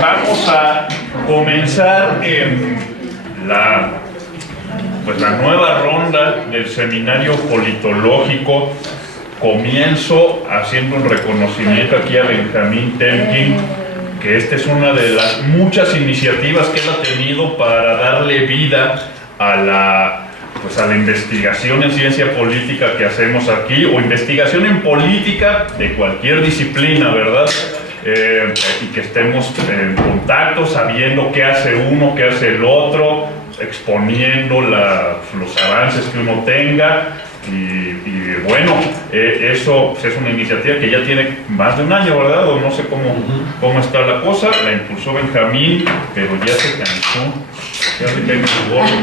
vamos a comenzar la nueva ronda del seminario politológico. Comienzo haciendo un reconocimiento aquí a Benjamín Temkin, que esta es una de las muchas iniciativas que él ha tenido para darle vida a la investigación en ciencia política que hacemos aquí, o investigación en política de cualquier disciplina, ¿verdad? Y que estemos en contacto, sabiendo qué hace uno, qué hace el otro, exponiendo los avances que uno tenga. Y bueno, eso es una iniciativa que ya tiene más de un año, ¿verdad? O no sé cómo está la cosa. La impulsó Benjamín, pero ya se cansó.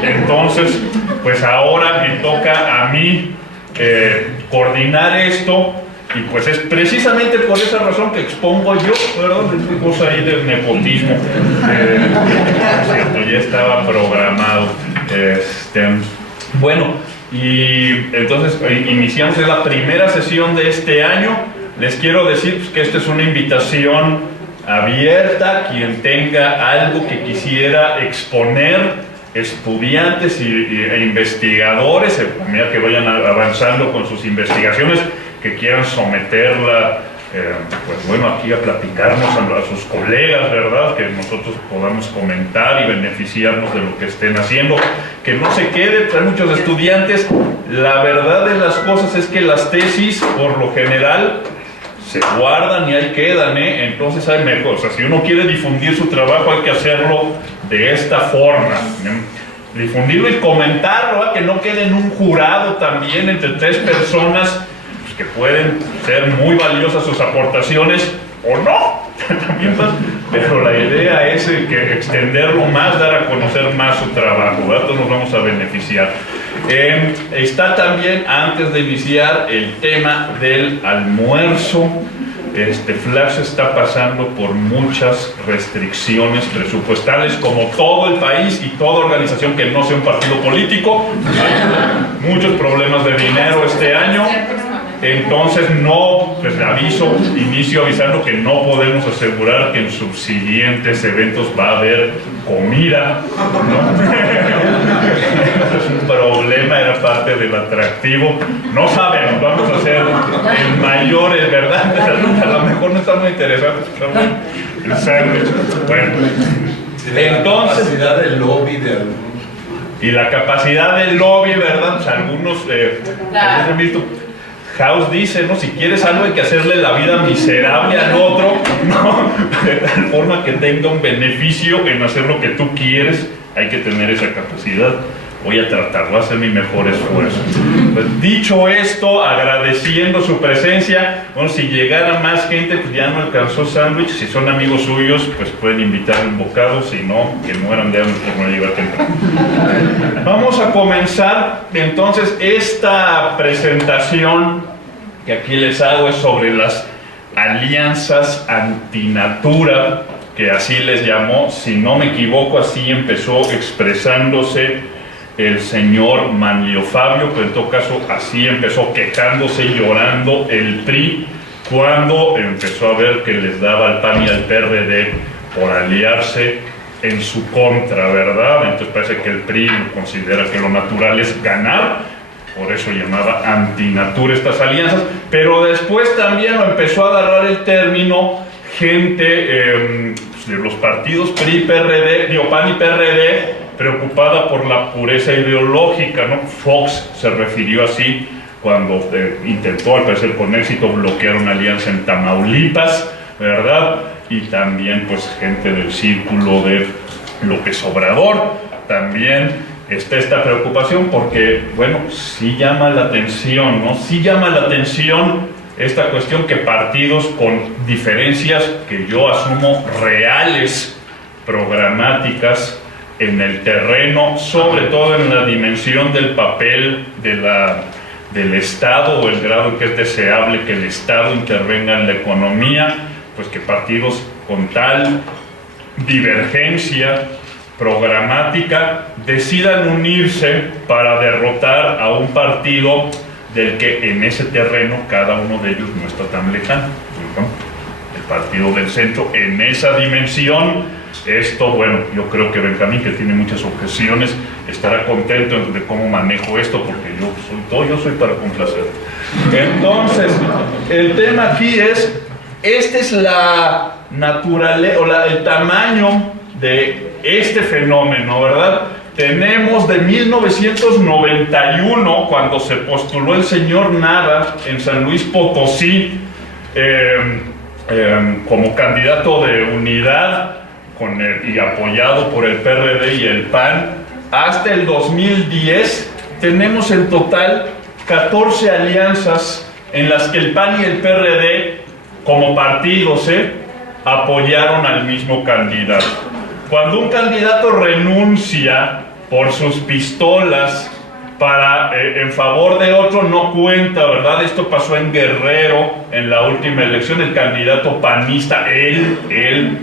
Entonces, pues ahora me toca a mí coordinar esto, y pues es precisamente por esa razón que expongo yo, ¿verdad? Esta cosa ahí del nepotismo. Cierto, ya estaba programado. Bueno, y entonces iniciamos la primera sesión de este año. Les quiero decir pues, que esta es una invitación abierta. Quien tenga algo que quisiera exponer, estudiantes e investigadores, a medida que vayan avanzando con sus investigaciones, que quieran someterla, pues bueno, aquí a platicarnos a sus colegas, ¿verdad? Que nosotros podamos comentar y beneficiarnos de lo que estén haciendo. Que no se quede, hay muchos estudiantes. La verdad de las cosas es que las tesis, por lo general, se guardan y ahí quedan, ¿eh? Entonces hay mejor, o sea, si uno quiere difundir su trabajo hay que hacerlo de esta forma, ¿eh? Difundirlo y comentarlo, ¿eh? Que no quede en un jurado también entre tres personas, pues, que pueden ser muy valiosas sus aportaciones o no, también, pero la idea es que extenderlo más, dar a conocer más su trabajo, ¿verdad? Todos nos vamos a beneficiar. Está también, antes de iniciar, el tema del almuerzo. Flash está pasando por muchas restricciones presupuestales, como todo el país y toda organización que no sea un partido político. Hay muchos problemas de dinero este año. Entonces pues inicio avisando que no podemos asegurar que en sus siguientes eventos va a haber comida, ¿no? Es un problema, era parte del atractivo. No sabemos, vamos a hacer el mayor, es verdad, a lo mejor no está muy interesante el sándwich. Bueno, entonces, la capacidad del lobby de algunos. Y la capacidad del lobby, ¿verdad? Pues algunos han visto. House dice, ¿no? Si quieres algo hay que hacerle la vida miserable al otro, ¿no? De tal forma que tenga un beneficio en hacer lo que tú quieres. Hay que tener esa capacidad. Voy a tratar, voy a hacer mi mejor esfuerzo. Pues, dicho esto, agradeciendo su presencia, bueno, si llegara más gente, pues ya no alcanzó sándwich. Si son amigos suyos, pues pueden invitarle un bocado, si no, que mueran de hambre por no llegar temprano. Vamos a comenzar entonces esta presentación que aquí les hago, es sobre las alianzas antinatura, que así les llamó, si no me equivoco, así empezó expresándose el señor Manlio Fabio, pero en todo caso así empezó quejándose y llorando el PRI cuando empezó a ver que les daba al PAN y al PRD por aliarse en su contra, ¿verdad? Entonces parece que el PRI considera que lo natural es ganar, por eso llamaba antinatura estas alianzas, pero después también lo empezó a agarrar el término gente de los partidos PRI, PRD, PAN y PRD, preocupada por la pureza ideológica, ¿no? Fox se refirió así cuando intentó, al parecer con éxito, bloquear una alianza en Tamaulipas, ¿verdad? Y también pues gente del círculo de López Obrador. También está esta preocupación porque, bueno, sí llama la atención, ¿no? Sí llama la atención esta cuestión que partidos con diferencias que yo asumo reales, programáticas, en el terreno, sobre todo en la dimensión del papel del Estado, o el grado en que es deseable que el Estado intervenga en la economía, pues que partidos con tal divergencia programática decidan unirse para derrotar a un partido del que en ese terreno cada uno de ellos no está tan lejano, ¿no? El Partido del Centro en esa dimensión. Esto, bueno, yo creo que Benjamín, que tiene muchas objeciones, estará contento de cómo manejo esto, porque yo soy para complacer. Entonces, el tema aquí es, esta es la naturaleza, o el tamaño de este fenómeno, ¿verdad? Tenemos de 1991, cuando se postuló el señor Nava en San Luis Potosí como candidato de unidad y apoyado por el PRD y el PAN, hasta el 2010 tenemos en total 14 alianzas en las que el PAN y el PRD, como partidos, apoyaron al mismo candidato. Cuando un candidato renuncia por sus pistolas en favor de otro, no cuenta, ¿verdad? Esto pasó en Guerrero en la última elección. El candidato panista, él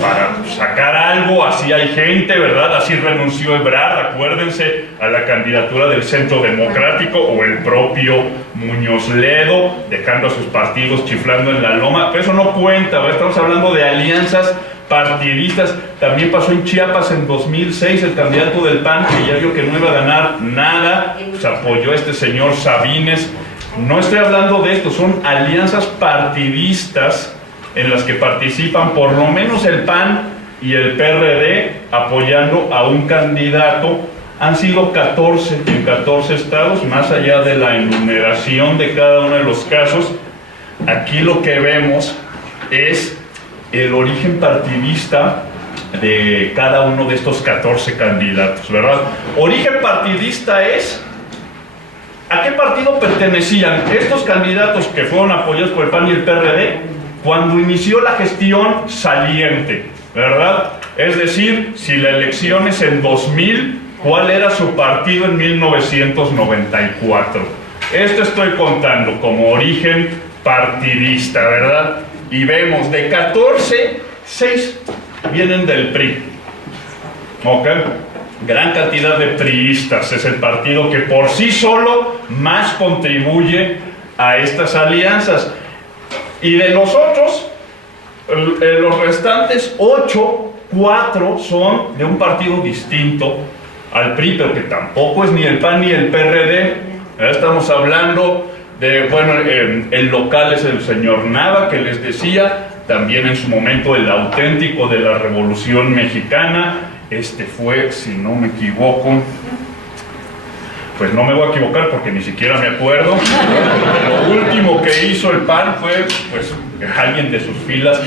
para sacar algo, así hay gente, ¿verdad? Así renunció Ebrard, acuérdense, a la candidatura del Centro Democrático, o el propio Muñoz Ledo, dejando a sus partidos chiflando en la loma. Pero eso no cuenta, ¿verdad? Estamos hablando de alianzas partidistas. También pasó en Chiapas en 2006, el candidato del PAN, que ya vio que no iba a ganar nada, pues apoyó a este señor Sabines. No estoy hablando de esto, son alianzas partidistas en las que participan por lo menos el PAN y el PRD apoyando a un candidato. Han sido 14 en 14 estados, más allá de la enumeración de cada uno de los casos. Aquí lo que vemos es el origen partidista de cada uno de estos 14 candidatos, ¿verdad? Origen partidista es ¿a qué partido pertenecían estos candidatos que fueron apoyados por el PAN y el PRD cuando inició la gestión saliente, ¿verdad? Es decir, si la elección es en 2000, ¿cuál era su partido en 1994? Esto estoy contando como origen partidista, ¿verdad? Y vemos, de 14, 6 vienen del PRI. ¿Ok? Gran cantidad de priistas. Es el partido que por sí solo más contribuye a estas alianzas. Y de los otros, los restantes 8, 4 son de un partido distinto al PRI, pero que tampoco es ni el PAN ni el PRD. Estamos hablando de, bueno, el local es el señor Nava, que les decía, también en su momento el auténtico de la Revolución Mexicana. Este fue, si no me equivoco, pues no me voy a equivocar porque ni siquiera me acuerdo. Lo último que hizo el PAN fue, pues, que alguien de sus filas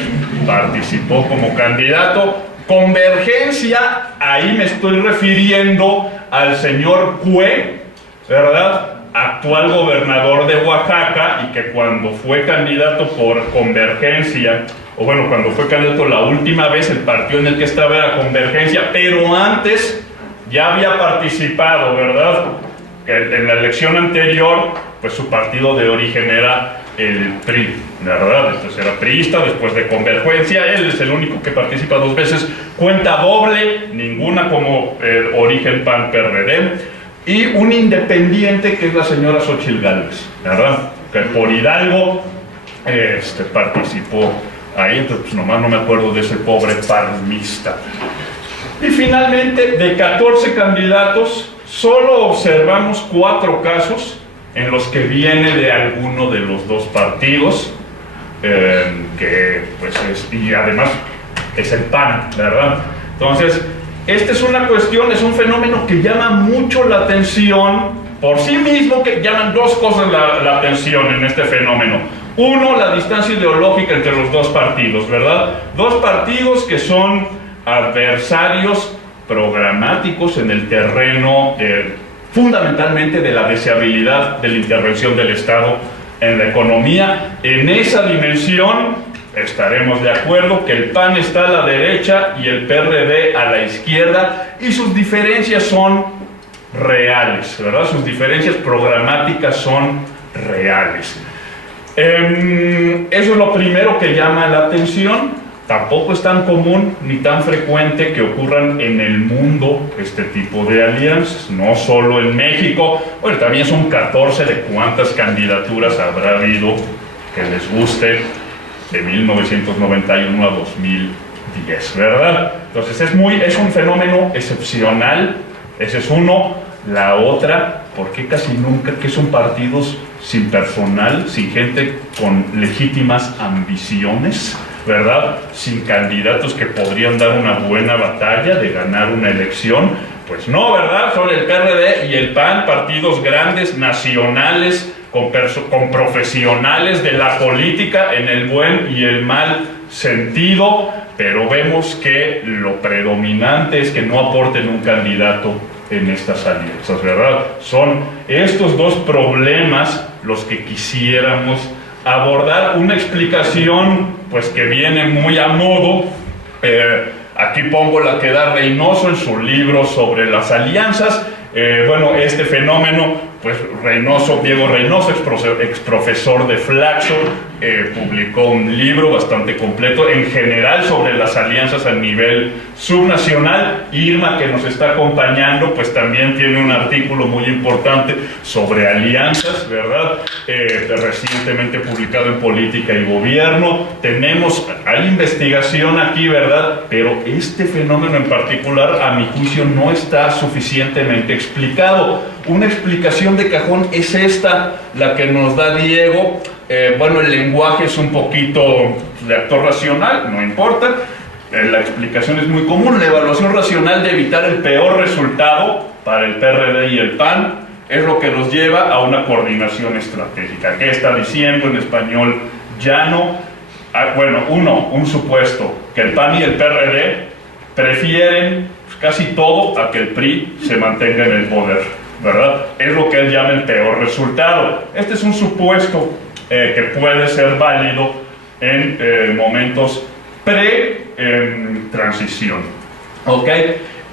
participó como candidato. Convergencia, ahí me estoy refiriendo al señor Cue, ¿verdad? Actual gobernador de Oaxaca, y que cuando fue candidato por Convergencia, o bueno, cuando fue candidato la última vez, el partido en el que estaba era Convergencia, pero antes ya había participado, ¿verdad? En la elección anterior, pues su partido de origen era el PRI, ¿verdad? Entonces era priista, después de Convergencia. Él es el único que participa 2 veces, cuenta doble, ninguna como origen PAN-PRD. Y un independiente que es la señora Xóchitl Gálvez, ¿verdad? Que por Hidalgo participó ahí, entonces pues nomás no me acuerdo de ese pobre panista. Y finalmente, de 14 candidatos, solo observamos 4 casos en los que viene de alguno de los 2 partidos, que pues y además es el PAN, ¿verdad? Entonces, esta es una cuestión, es un fenómeno que llama mucho la atención por sí mismo, que llaman 2 cosas la atención en este fenómeno. Uno, la distancia ideológica entre los 2 partidos, ¿verdad? 2 partidos que son adversarios programáticos en el terreno fundamentalmente de la deseabilidad de la intervención del Estado en la economía. En esa dimensión estaremos de acuerdo que el PAN está a la derecha y el PRD a la izquierda, y sus diferencias son reales, ¿verdad? Sus diferencias programáticas son reales. Eso es lo primero que llama la atención. Tampoco es tan común ni tan frecuente que ocurran en el mundo este tipo de alianzas, no solo en México. Bueno, también son 14 de cuántas candidaturas habrá habido que les guste de 1991 a 2010, ¿verdad? Entonces es un fenómeno excepcional, ese es uno. La otra, ¿por qué casi nunca que son partidos sin personal, sin gente con legítimas ambiciones, ¿verdad? Sin candidatos que podrían dar una buena batalla de ganar una elección? Pues no, ¿verdad? Son el PRD y el PAN, partidos grandes, nacionales, con profesionales de la política en el buen y el mal sentido, pero vemos que lo predominante es que no aporten un candidato en estas alianzas, ¿verdad? Son estos dos problemas los que quisiéramos abordar. Una explicación, pues, que viene muy a modo, aquí pongo la que da Reynoso en su libro sobre las alianzas. Bueno, este fenómeno, pues Diego Reynoso, ex profesor de Flaxo, publicó un libro bastante completo en general sobre las alianzas a nivel subnacional. Irma, que nos está acompañando, pues también tiene un artículo muy importante sobre alianzas, ¿verdad? Recientemente publicado en Política y Gobierno. Hay investigación aquí, ¿verdad? Pero este fenómeno en particular, a mi juicio, no está suficientemente explicado. Una explicación de cajón es esta, la que nos da Diego. Bueno, el lenguaje es un poquito de actor racional, no importa. La explicación es muy común. La evaluación racional de evitar el peor resultado para el PRD y el PAN es lo que nos lleva a una coordinación estratégica. ¿Qué está diciendo en español llano? Bueno, un supuesto, que el PAN y el PRD prefieren casi todo a que el PRI se mantenga en el poder, ¿verdad? Es lo que él llama el peor resultado. Este es un supuesto que puede ser válido en momentos pre-transición, ¿ok?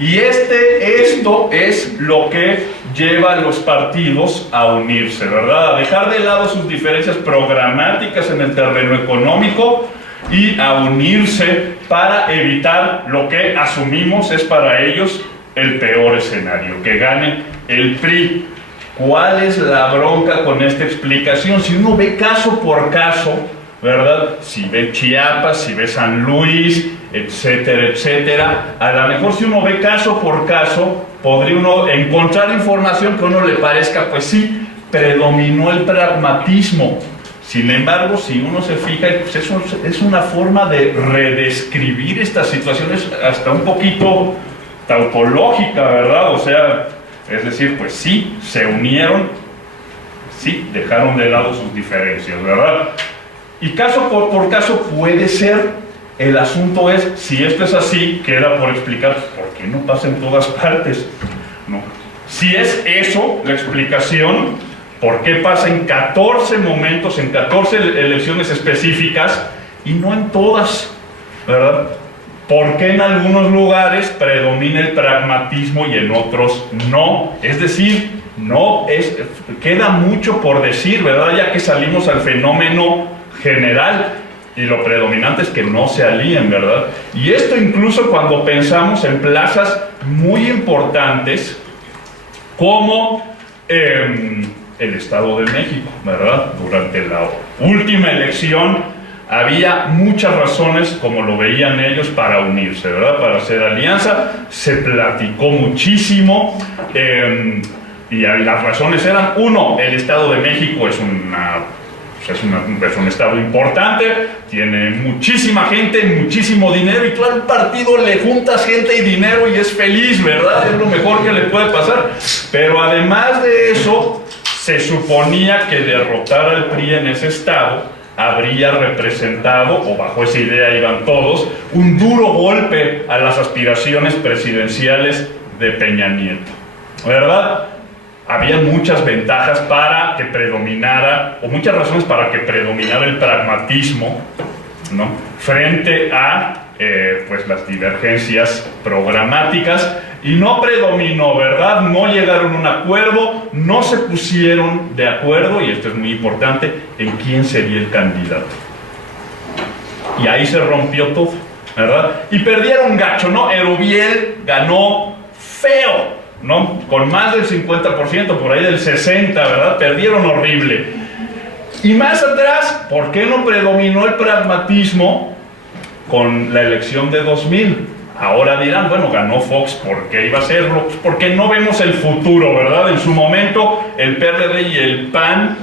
Y esto es lo que lleva a los partidos a unirse, ¿verdad? A dejar de lado sus diferencias programáticas en el terreno económico y a unirse para evitar lo que asumimos es para ellos el peor escenario, que gane el PRI. ¿Cuál es la bronca con esta explicación? Si uno ve caso por caso, ¿verdad? Si ve Chiapas, si ve San Luis, etcétera, etcétera, a lo mejor si uno ve caso por caso, podría uno encontrar información que a uno le parezca, pues sí, predominó el pragmatismo. Sin embargo, si uno se fija, pues eso es una forma de redescribir estas situaciones hasta un poquito tautológica, ¿verdad? O sea, es decir, pues sí, se unieron, sí, dejaron de lado sus diferencias, ¿verdad? Y caso por caso puede ser. El asunto es, si esto es así, queda por explicar por qué no pasa en todas partes, ¿no? Si es eso la explicación, ¿por qué pasa en 14 momentos, en 14 elecciones específicas y no en todas, ¿verdad? ¿Por qué en algunos lugares predomina el pragmatismo y en otros no? Es decir, queda mucho por decir, ¿verdad? Ya que salimos al fenómeno general y lo predominante es que no se alíen, ¿verdad? Y esto incluso cuando pensamos en plazas muy importantes como el Estado de México, ¿verdad? Durante la última elección había muchas razones, como lo veían ellos, para unirse, ¿verdad? Para hacer alianza. Se platicó muchísimo y las razones eran: uno, el Estado de México es un estado importante, tiene muchísima gente, muchísimo dinero, y tú al partido le juntas gente y dinero y es feliz, ¿verdad? Es lo mejor que le puede pasar. Pero además de eso, se suponía que derrotar al PRI en ese estado habría representado, o bajo esa idea iban todos, un duro golpe a las aspiraciones presidenciales de Peña Nieto, ¿verdad? Había muchas ventajas para que predominara, o muchas razones para que predominara el pragmatismo, ¿no? Frente a pues las divergencias programáticas, y no predominó, ¿verdad? No llegaron a un acuerdo, no se pusieron de acuerdo, y esto es muy importante, en quién sería el candidato. Y ahí se rompió todo, ¿verdad? Y perdieron gacho, ¿no? Erubiel ganó feo, ¿no? Con más del 50%, por ahí del 60%, ¿verdad? Perdieron horrible. Y más atrás, ¿por qué no predominó el pragmatismo con la elección de 2000? Ahora dirán, bueno, ganó Fox, ¿por qué iba a hacerlo? Pues porque no vemos el futuro, ¿verdad? En su momento, el PRD y el PAN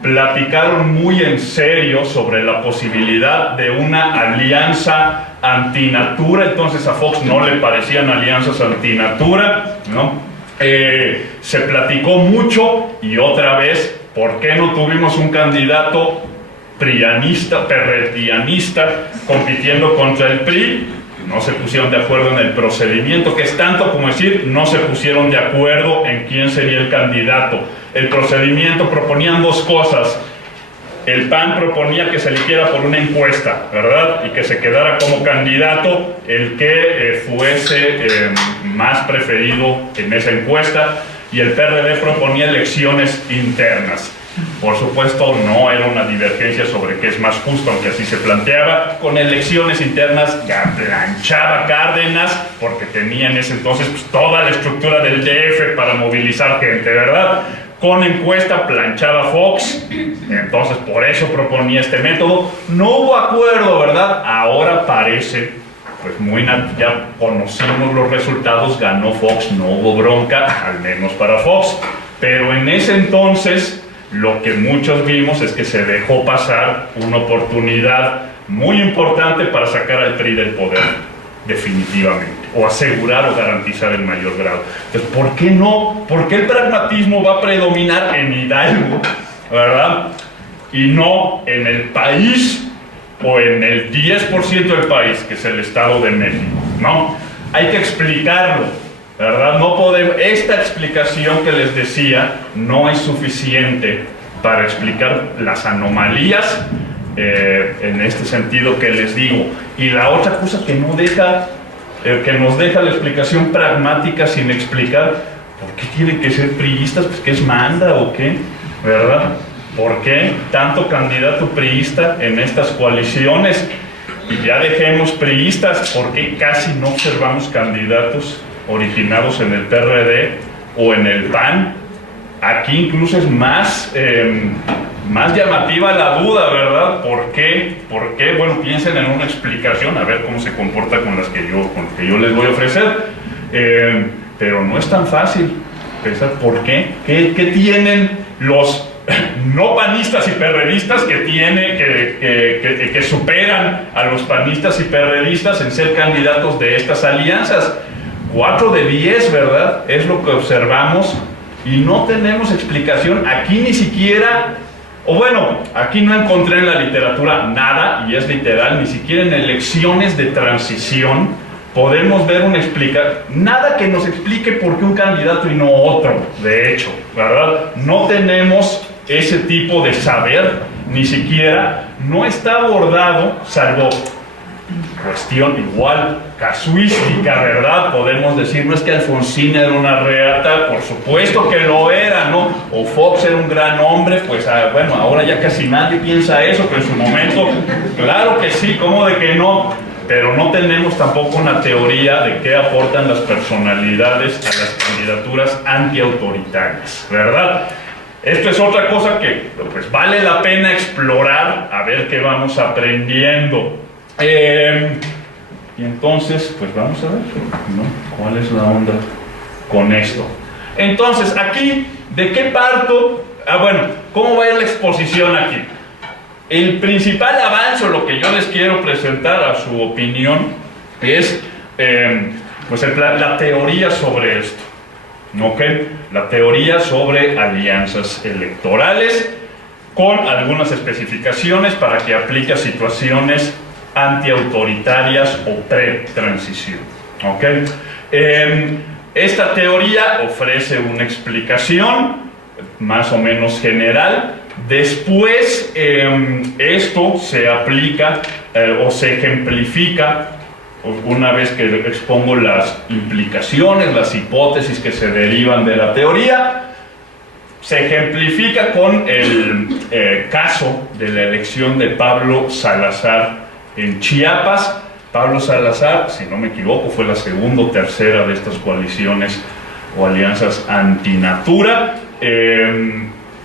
platicaron muy en serio sobre la posibilidad de una alianza antinatura, entonces a Fox no le parecían alianzas antinatura, ¿no? Se platicó mucho y otra vez, ¿por qué no tuvimos un candidato prianista, perretianista, compitiendo contra el PRI? No se pusieron de acuerdo en el procedimiento, que es tanto como decir, no se pusieron de acuerdo en quién sería el candidato. El procedimiento proponían dos cosas. El PAN proponía que se eligiera por una encuesta, ¿verdad? Y que se quedara como candidato el que fuese más preferido en esa encuesta. Y el PRD proponía elecciones internas. Por supuesto, no era una divergencia sobre qué es más justo, aunque así se planteaba. Con elecciones internas ya planchaba Cárdenas, porque tenía en ese entonces pues, toda la estructura del DF para movilizar gente, ¿verdad? Con encuesta planchaba Fox, entonces por eso proponía este método. No hubo acuerdo, ¿verdad? Ahora parece, pues ya conocimos los resultados, ganó Fox, no hubo bronca, al menos para Fox. Pero en ese entonces lo que muchos vimos es que se dejó pasar una oportunidad muy importante para sacar al PRI del poder, definitivamente, o asegurar o garantizar el mayor grado. Entonces, ¿por qué no? ¿Por qué el pragmatismo va a predominar en Hidalgo, ¿verdad? Y no en el país o en el 10% del país, que es el Estado de México, ¿no? Hay que explicarlo, ¿verdad? No podemos, esta explicación que les decía no es suficiente para explicar las anomalías en este sentido que les digo. Y la otra cosa que no deja, que nos deja la explicación pragmática sin explicar, ¿por qué tienen que ser priistas? Pues ¿qué es manda o qué? ¿Verdad? ¿Por qué tanto candidato priista en estas coaliciones? Y ya dejemos priistas, ¿por qué casi no observamos candidatos originados en el PRD o en el PAN? Aquí incluso es más llamativa la duda, ¿verdad? ¿Por qué? ¿Por qué? Bueno, piensen en una explicación, a ver cómo se comporta con las que yo les voy a ofrecer. Pero no es tan fácil pensar por qué. ¿Qué tienen los no panistas y perredistas que superan a los panistas y perredistas en ser candidatos de estas alianzas? 4 de 10, ¿verdad? Es lo que observamos y no tenemos explicación. Aquí ni siquiera, o bueno, aquí no encontré en la literatura nada, y es literal, ni siquiera en elecciones de transición podemos ver nada que nos explique por qué un candidato y no otro, de hecho, ¿verdad? No tenemos ese tipo de saber, ni siquiera, no está abordado, salvo cuestión igual casuística, ¿verdad? Podemos decir, no es que Alfonsín era una reata, por supuesto que lo era, ¿no? O Fox era un gran hombre, pues bueno, ahora ya casi nadie piensa eso, pero en su momento, claro que sí, ¿cómo de que no? Pero no tenemos tampoco una teoría de qué aportan las personalidades a las candidaturas antiautoritarias, ¿verdad? Esto es otra cosa que pues vale la pena explorar, a ver qué vamos aprendiendo. Y entonces, pues vamos a ver, ¿no? ¿Cuál es la onda con esto? Entonces, aquí, ¿de qué parto? Bueno, ¿cómo va a ir la exposición aquí? El principal avance, o lo que yo les quiero presentar a su opinión, es pues la teoría sobre esto, ¿ok? La teoría sobre alianzas electorales, con algunas especificaciones para que aplique a situaciones antiautoritarias o pre-transición, ¿ok? Esta teoría ofrece una explicación más o menos general. Después esto se aplica o se ejemplifica una vez que expongo las implicaciones, las hipótesis que se derivan de la teoría. Se ejemplifica con el caso de la elección de Pablo Salazar en Chiapas. Pablo Salazar, si no me equivoco, fue la segunda o tercera de estas coaliciones o alianzas antinatura.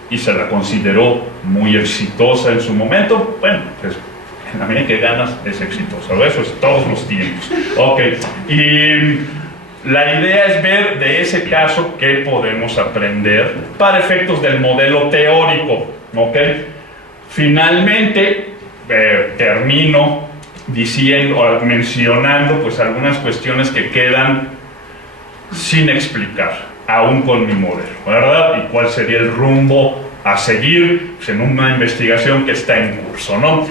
y se la consideró muy exitosa en su momento. Bueno, pues en la medida que ganas es exitosa, eso es todos los tiempos. Ok, y la idea es ver de ese caso qué podemos aprender para efectos del modelo teórico. Ok, finalmente termino diciendo o mencionando pues algunas cuestiones que quedan sin explicar aún con mi modelo, ¿verdad? Y cuál sería el rumbo a seguir pues, en una investigación que está en curso, ¿no?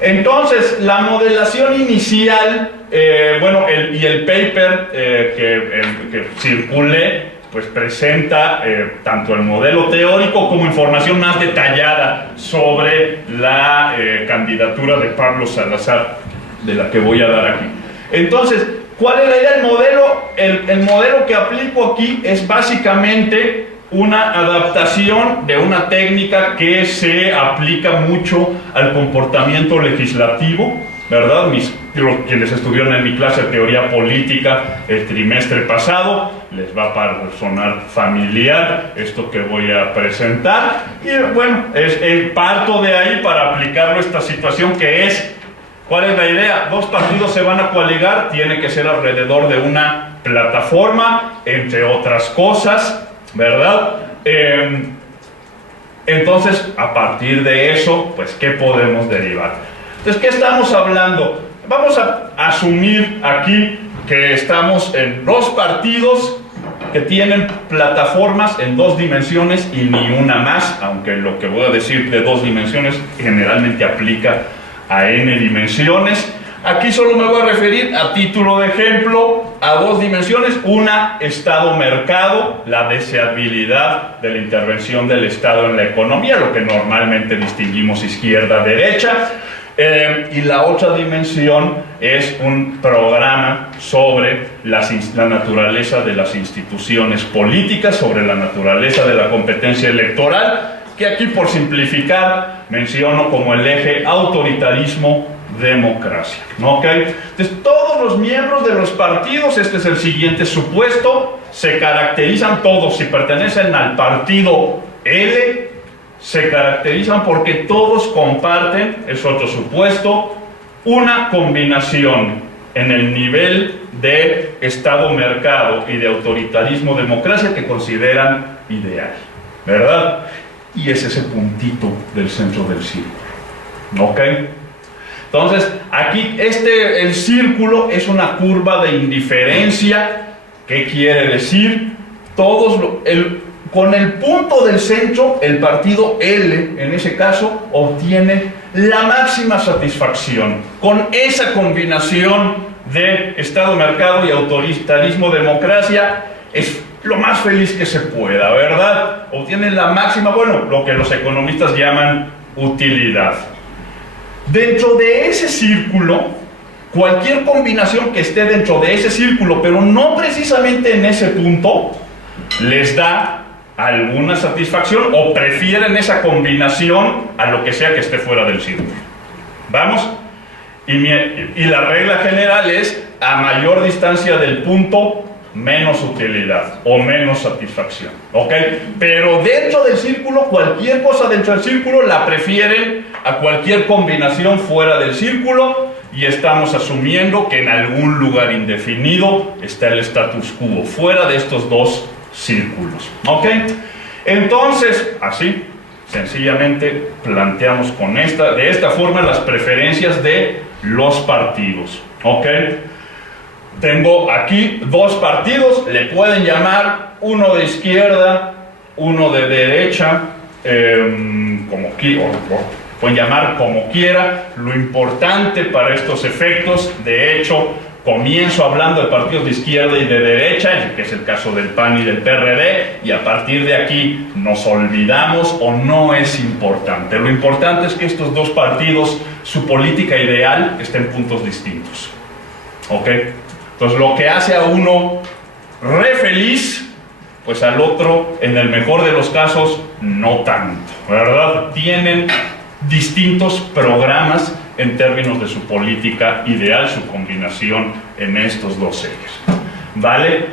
Entonces, la modelación inicial, y el paper que circulé, pues presenta tanto el modelo teórico como información más detallada sobre la candidatura de Pablo Salazar, de la que voy a dar aquí. Entonces, ¿cuál es la idea del modelo? El modelo que aplico aquí es básicamente una adaptación de una técnica que se aplica mucho al comportamiento legislativo, ¿verdad? Quienes estuvieron en mi clase de teoría política el trimestre pasado, les va a sonar familiar esto que voy a presentar. Y bueno, parto de ahí para aplicarlo a esta situación que es, ¿cuál es la idea? Dos partidos se van a coaligar, tiene que ser alrededor de una plataforma, entre otras cosas, ¿verdad? Entonces, a partir de eso, pues, ¿qué podemos derivar? Entonces, ¿qué estamos hablando? Vamos a asumir aquí que estamos en dos partidos que tienen plataformas en dos dimensiones y ni una más, aunque lo que voy a decir de dos dimensiones generalmente aplica a n dimensiones. Aquí solo me voy a referir a título de ejemplo a dos dimensiones. Una, Estado-mercado, la deseabilidad de la intervención del Estado en la economía, lo que normalmente distinguimos izquierda-derecha. Y la otra dimensión es un programa sobre la naturaleza de las instituciones políticas, sobre la naturaleza de la competencia electoral, que aquí por simplificar menciono como el eje autoritarismo-democracia. ¿Ok? Entonces todos los miembros de los partidos, este es el siguiente supuesto, se caracterizan todos, si pertenecen al partido L, se caracterizan porque todos comparten, es otro supuesto, una combinación en el nivel de Estado-mercado y de autoritarismo-democracia que consideran ideal, ¿verdad? Y es ese puntito del centro del círculo, ¿ok? Entonces, aquí el círculo es una curva de indiferencia. ¿Qué quiere decir? Con el punto del centro, el partido L, en ese caso, obtiene la máxima satisfacción. Con esa combinación de Estado-mercado y autoritarismo-democracia, es lo más feliz que se pueda, ¿verdad? Obtiene la máxima, lo que los economistas llaman utilidad. Dentro de ese círculo, cualquier combinación que esté dentro de ese círculo, pero no precisamente en ese punto, les da alguna satisfacción o prefieren esa combinación a lo que sea que esté fuera del círculo. ¿Vamos? Y la regla general es, a mayor distancia del punto, menos utilidad o menos satisfacción, ¿ok? Pero dentro del círculo, cualquier cosa dentro del círculo la prefieren a cualquier combinación fuera del círculo, y estamos asumiendo que en algún lugar indefinido está el status quo, fuera de estos dos círculos, ¿ok? Entonces, así, sencillamente planteamos de esta forma las preferencias de los partidos, ¿ok? Tengo aquí dos partidos, le pueden llamar uno de izquierda, uno de derecha, pueden llamar como quiera. Lo importante para estos efectos, de hecho, comienzo hablando de partidos de izquierda y de derecha, que es el caso del PAN y del PRD, y a partir de aquí nos olvidamos o no es importante. Lo importante es que estos dos partidos, su política ideal está en puntos distintos, ¿ok? Entonces, lo que hace a uno re feliz, pues al otro, en el mejor de los casos, no tanto, ¿verdad? Tienen distintos programas en términos de su política ideal, su combinación en estos dos ejes, ¿vale?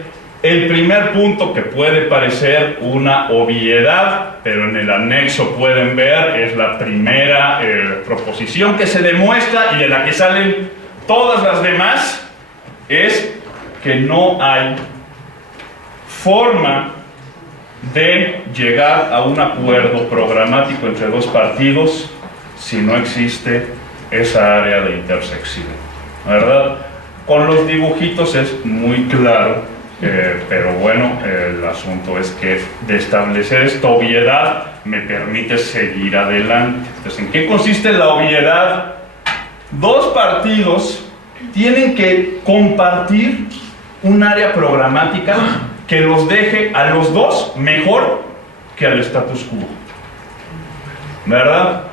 El primer punto, que puede parecer una obviedad, pero en el anexo pueden ver, es la primera proposición que se demuestra y de la que salen todas las demás, es que no hay forma de llegar a un acuerdo programático entre dos partidos si no existe esa área de intersección, ¿verdad? Con los dibujitos es muy claro, pero bueno, el asunto es que de establecer esta obviedad me permite seguir adelante. Entonces, ¿en qué consiste la obviedad? Dos partidos tienen que compartir un área programática que los deje a los dos mejor que al status quo, ¿verdad?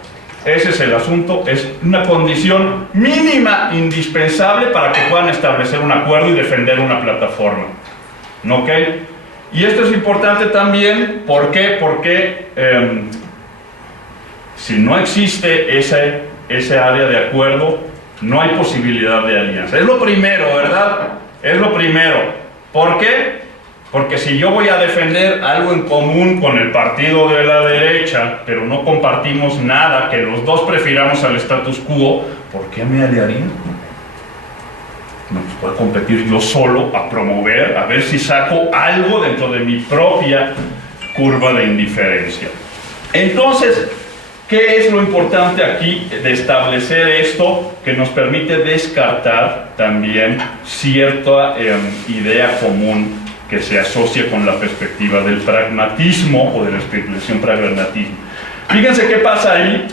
Ese es el asunto, es una condición mínima indispensable para que puedan establecer un acuerdo y defender una plataforma, ¿ok? Y esto es importante también, ¿por qué? Porque si no existe ese área de acuerdo, no hay posibilidad de alianza. Es lo primero, ¿verdad? Es lo primero. ¿Por qué? Porque si yo voy a defender algo en común con el partido de la derecha, pero no compartimos nada, que los dos prefiramos al status quo, ¿por qué me aliaría? No, pues puedo competir yo solo a promover, a ver si saco algo dentro de mi propia curva de indiferencia. Entonces, ¿qué es lo importante aquí de establecer esto que nos permite descartar también cierta idea común que se asocia con la perspectiva del pragmatismo o de la especulación pragmatismo? Fíjense qué pasa ahí.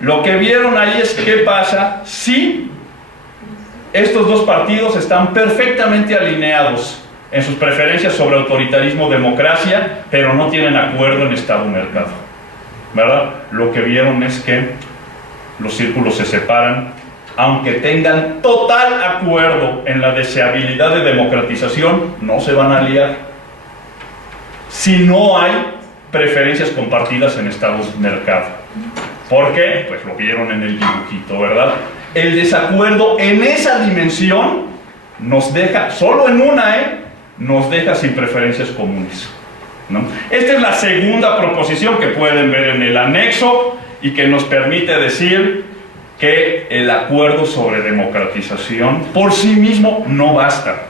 Lo que vieron ahí es qué pasa si estos dos partidos están perfectamente alineados en sus preferencias sobre autoritarismo o democracia, pero no tienen acuerdo en Estado-mercado, ¿verdad? Lo que vieron es que los círculos se separan, aunque tengan total acuerdo en la deseabilidad de democratización, no se van a aliar si no hay preferencias compartidas en Estado-mercado. ¿Por qué? Pues lo vieron en el dibujito, ¿verdad? El desacuerdo en esa dimensión nos deja, solo en una, nos deja sin preferencias comunes, ¿no? Esta es la segunda proposición que pueden ver en el anexo y que nos permite decir que el acuerdo sobre democratización por sí mismo no basta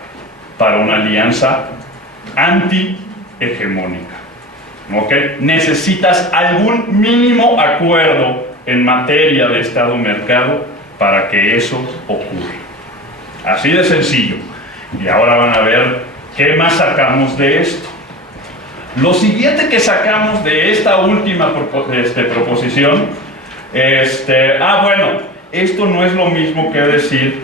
para una alianza anti-hegemónica, ¿ok? Necesitas algún mínimo acuerdo en materia de Estado-mercado para que eso ocurra. Así de sencillo. Y ahora van a ver qué más sacamos de esto. Lo siguiente que sacamos de esta última proposición, bueno, esto no es lo mismo que decir,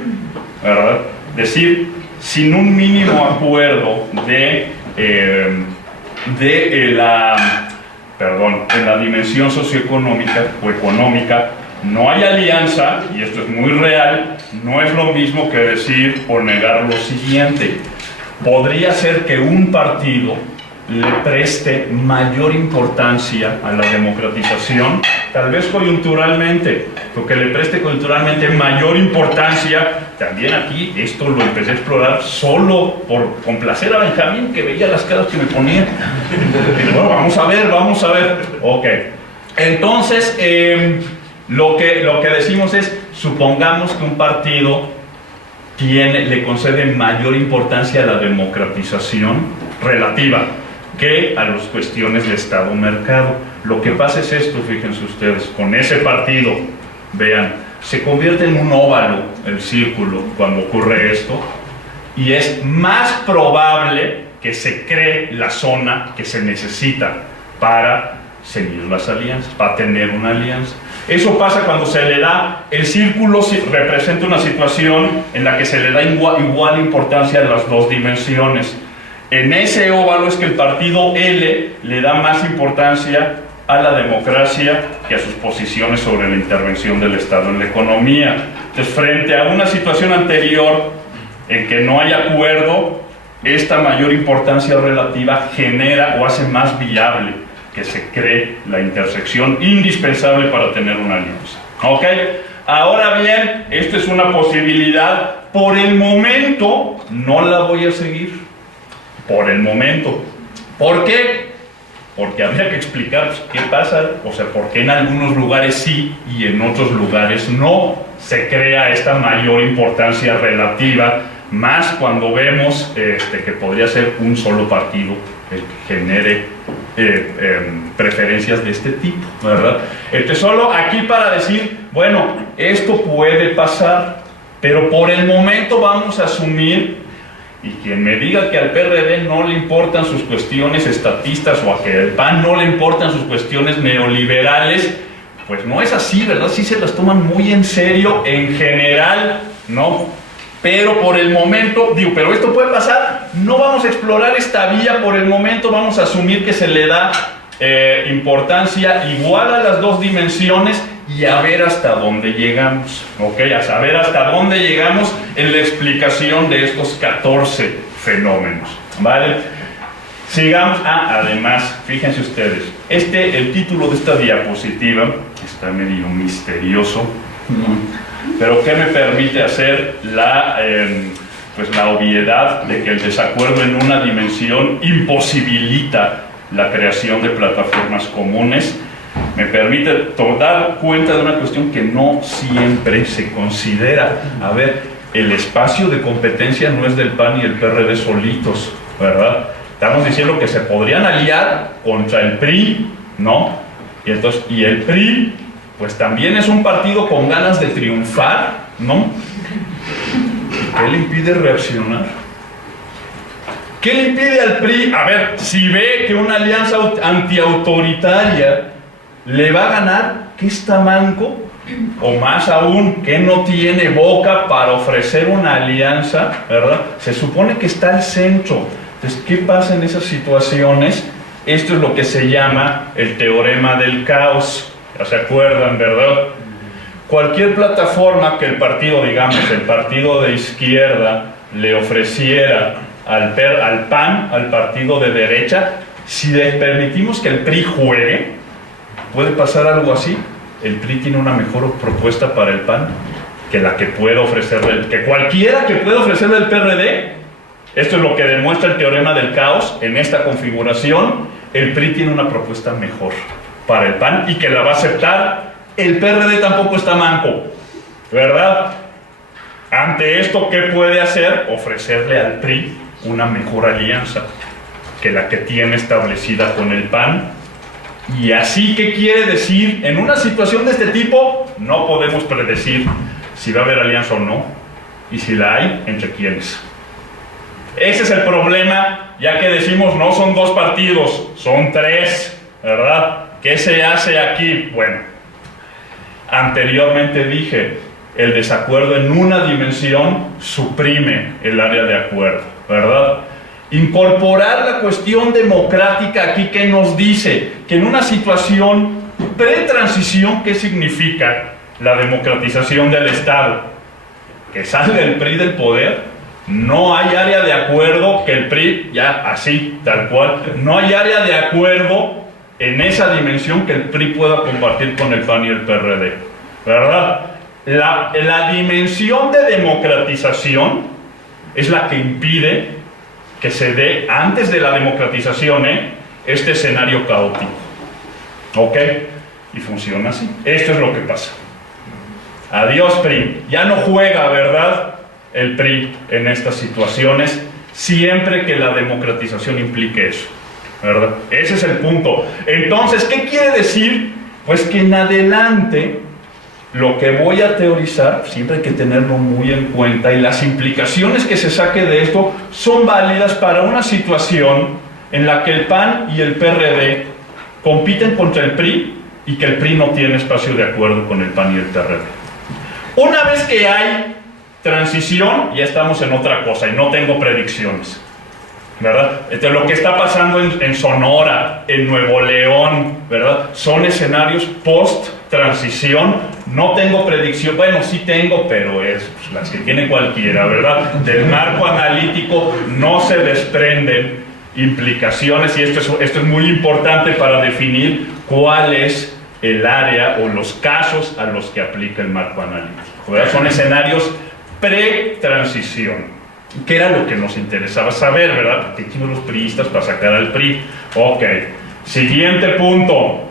¿verdad? Decir, sin un mínimo acuerdo en la dimensión socioeconómica o económica, no hay alianza, y esto es muy real. No es lo mismo que decir o negar lo siguiente. Podría ser que un partido le preste mayor importancia a la democratización, tal vez coyunturalmente, porque le preste coyunturalmente mayor importancia. También aquí esto lo empecé a explorar solo por complacer a Benjamín, que veía las caras que me ponía. Y bueno, vamos a ver. Ok. Entonces, lo que decimos es, supongamos que un partido le concede mayor importancia a la democratización relativa que a las cuestiones de Estado-mercado. Lo que pasa es esto, fíjense ustedes, con ese partido, vean, se convierte en un óvalo el círculo cuando ocurre esto, y es más probable que se cree la zona que se necesita para seguir las alianzas, para tener una alianza. Eso pasa cuando se le da, el círculo representa una situación en la que se le da igual importancia a las dos dimensiones. En ese óvalo es que el partido L le da más importancia a la democracia que a sus posiciones sobre la intervención del Estado en la economía. Entonces, frente a una situación anterior en que no hay acuerdo, esta mayor importancia relativa genera o hace más viable que se cree la intersección indispensable para tener una alianza. ¿Ok? Ahora bien, esto es una posibilidad. Por el momento no la voy a seguir. por el momento. ¿Por qué? Porque habría que explicar pues, qué pasa, o sea, por qué en algunos lugares sí y en otros lugares no se crea esta mayor importancia relativa, más cuando vemos que podría ser un solo partido el que genere preferencias de este tipo, ¿verdad? Solo aquí para decir, bueno, esto puede pasar, pero por el momento vamos a asumir, y quien me diga que al PRD no le importan sus cuestiones estatistas o a que al PAN no le importan sus cuestiones neoliberales, pues no es así, ¿verdad? Sí se las toman muy en serio en general, ¿no? Pero por el momento, digo, pero esto puede pasar, no vamos a explorar esta vía por el momento, vamos a asumir que se le da importancia igual a las dos dimensiones y a ver hasta dónde llegamos, ¿ok? A saber hasta dónde llegamos en la explicación de estos 14 fenómenos, ¿vale? Sigamos. Además, fíjense ustedes, el título de esta diapositiva está medio misterioso, pero ¿qué me permite hacer la obviedad de que el desacuerdo en una dimensión imposibilita la creación de plataformas comunes? Me permite dar cuenta de una cuestión que no siempre se considera. A ver, el espacio de competencia no es del PAN y el PRD solitos, ¿verdad? Estamos diciendo que se podrían aliar contra el PRI, ¿no? Y el PRI, pues también es un partido con ganas de triunfar, ¿no? ¿Qué le impide reaccionar? ¿Qué le impide al PRI? A ver, si ve que una alianza antiautoritaria le va a ganar, ¿qué está manco? O más aún, que no tiene boca para ofrecer una alianza, ¿verdad? Se supone que está al centro. Entonces, ¿qué pasa en esas situaciones? Esto es lo que se llama el teorema del caos. ¿Ya se acuerdan, verdad? Cualquier plataforma que el partido, digamos, el partido de izquierda le ofreciera al PAN, al partido de derecha, si le permitimos que el PRI juegue, puede pasar algo así. El PRI tiene una mejor propuesta para el PAN que la que puede ofrecerle, que cualquiera que pueda ofrecerle el PRD. Esto es lo que demuestra el teorema del caos. En esta configuración, el PRI tiene una propuesta mejor para el PAN y que la va a aceptar. El PRD tampoco está manco, ¿verdad? Ante esto, ¿qué puede hacer? Ofrecerle al PRI una mejor alianza que la que tiene establecida con el PAN. Y así, ¿qué quiere decir? En una situación de este tipo, no podemos predecir si va a haber alianza o no, y si la hay, entre quiénes. Ese es el problema, ya que decimos no son dos partidos, son tres, ¿verdad? ¿Qué se hace aquí? Bueno, anteriormente dije, el desacuerdo en una dimensión suprime el área de acuerdo, ¿verdad? Incorporar la cuestión democrática aquí, que nos dice que en una situación pre-transición, ¿qué significa la democratización del Estado? Que salga el PRI del poder. No hay área de acuerdo, que el PRI, ya así, tal cual, no hay área de acuerdo en esa dimensión que el PRI pueda compartir con el PAN y el PRD, ¿verdad? La dimensión de democratización es la que impide que se dé, antes de la democratización, este escenario caótico, ¿ok? Y funciona así. Esto es lo que pasa. Adiós, PRI. Ya no juega, ¿verdad?, el PRI en estas situaciones, siempre que la democratización implique eso, ¿verdad? Ese es el punto. Entonces, ¿qué quiere decir? Pues que en adelante, lo que voy a teorizar, siempre hay que tenerlo muy en cuenta, y las implicaciones que se saque de esto son válidas para una situación en la que el PAN y el PRD compiten contra el PRI y que el PRI no tiene espacio de acuerdo con el PAN y el PRD. Una vez que hay transición, ya estamos en otra cosa y no tengo predicciones, ¿verdad? Entonces, lo que está pasando en Sonora, en Nuevo León, ¿verdad?, son escenarios post-transición. No tengo predicción, bueno, sí tengo, pero es pues, las que tiene cualquiera, ¿verdad? Del marco analítico no se desprenden implicaciones, y esto es muy importante para definir cuál es el área o los casos a los que aplica el marco analítico, ¿verdad? Son escenarios pre-transición, ¿Qué era lo que nos interesaba saber, verdad? Porque hicimos los priistas para sacar al PRI. Ok. Siguiente punto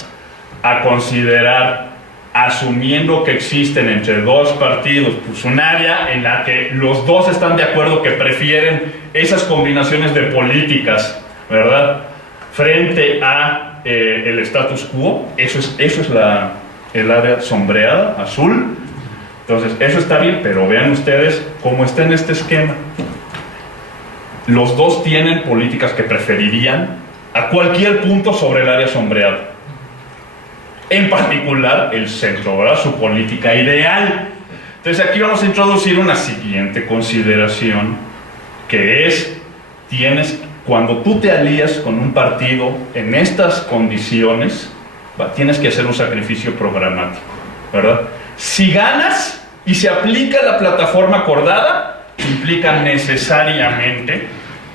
a considerar, asumiendo que existen entre dos partidos, pues un área en la que los dos están de acuerdo que prefieren esas combinaciones de políticas, ¿verdad? Frente a el status quo, eso es el área sombreada, azul. Entonces, eso está bien, pero vean ustedes cómo está en este esquema. Los dos tienen políticas que preferirían a cualquier punto sobre el área sombreada. En particular, el centro, ¿verdad? Su política ideal. Entonces, aquí vamos a introducir una siguiente consideración, que es, cuando tú te alías con un partido en estas condiciones, tienes que hacer un sacrificio programático, ¿verdad? Si ganas y se aplica la plataforma acordada, implica necesariamente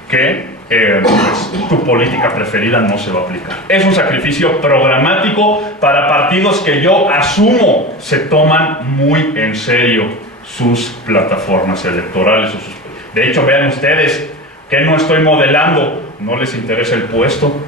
que pues, tu política preferida no se va a aplicar. Es un sacrificio programático para partidos que yo asumo se toman muy en serio sus plataformas electorales. De hecho, vean ustedes que no estoy modelando. No les interesa el puesto,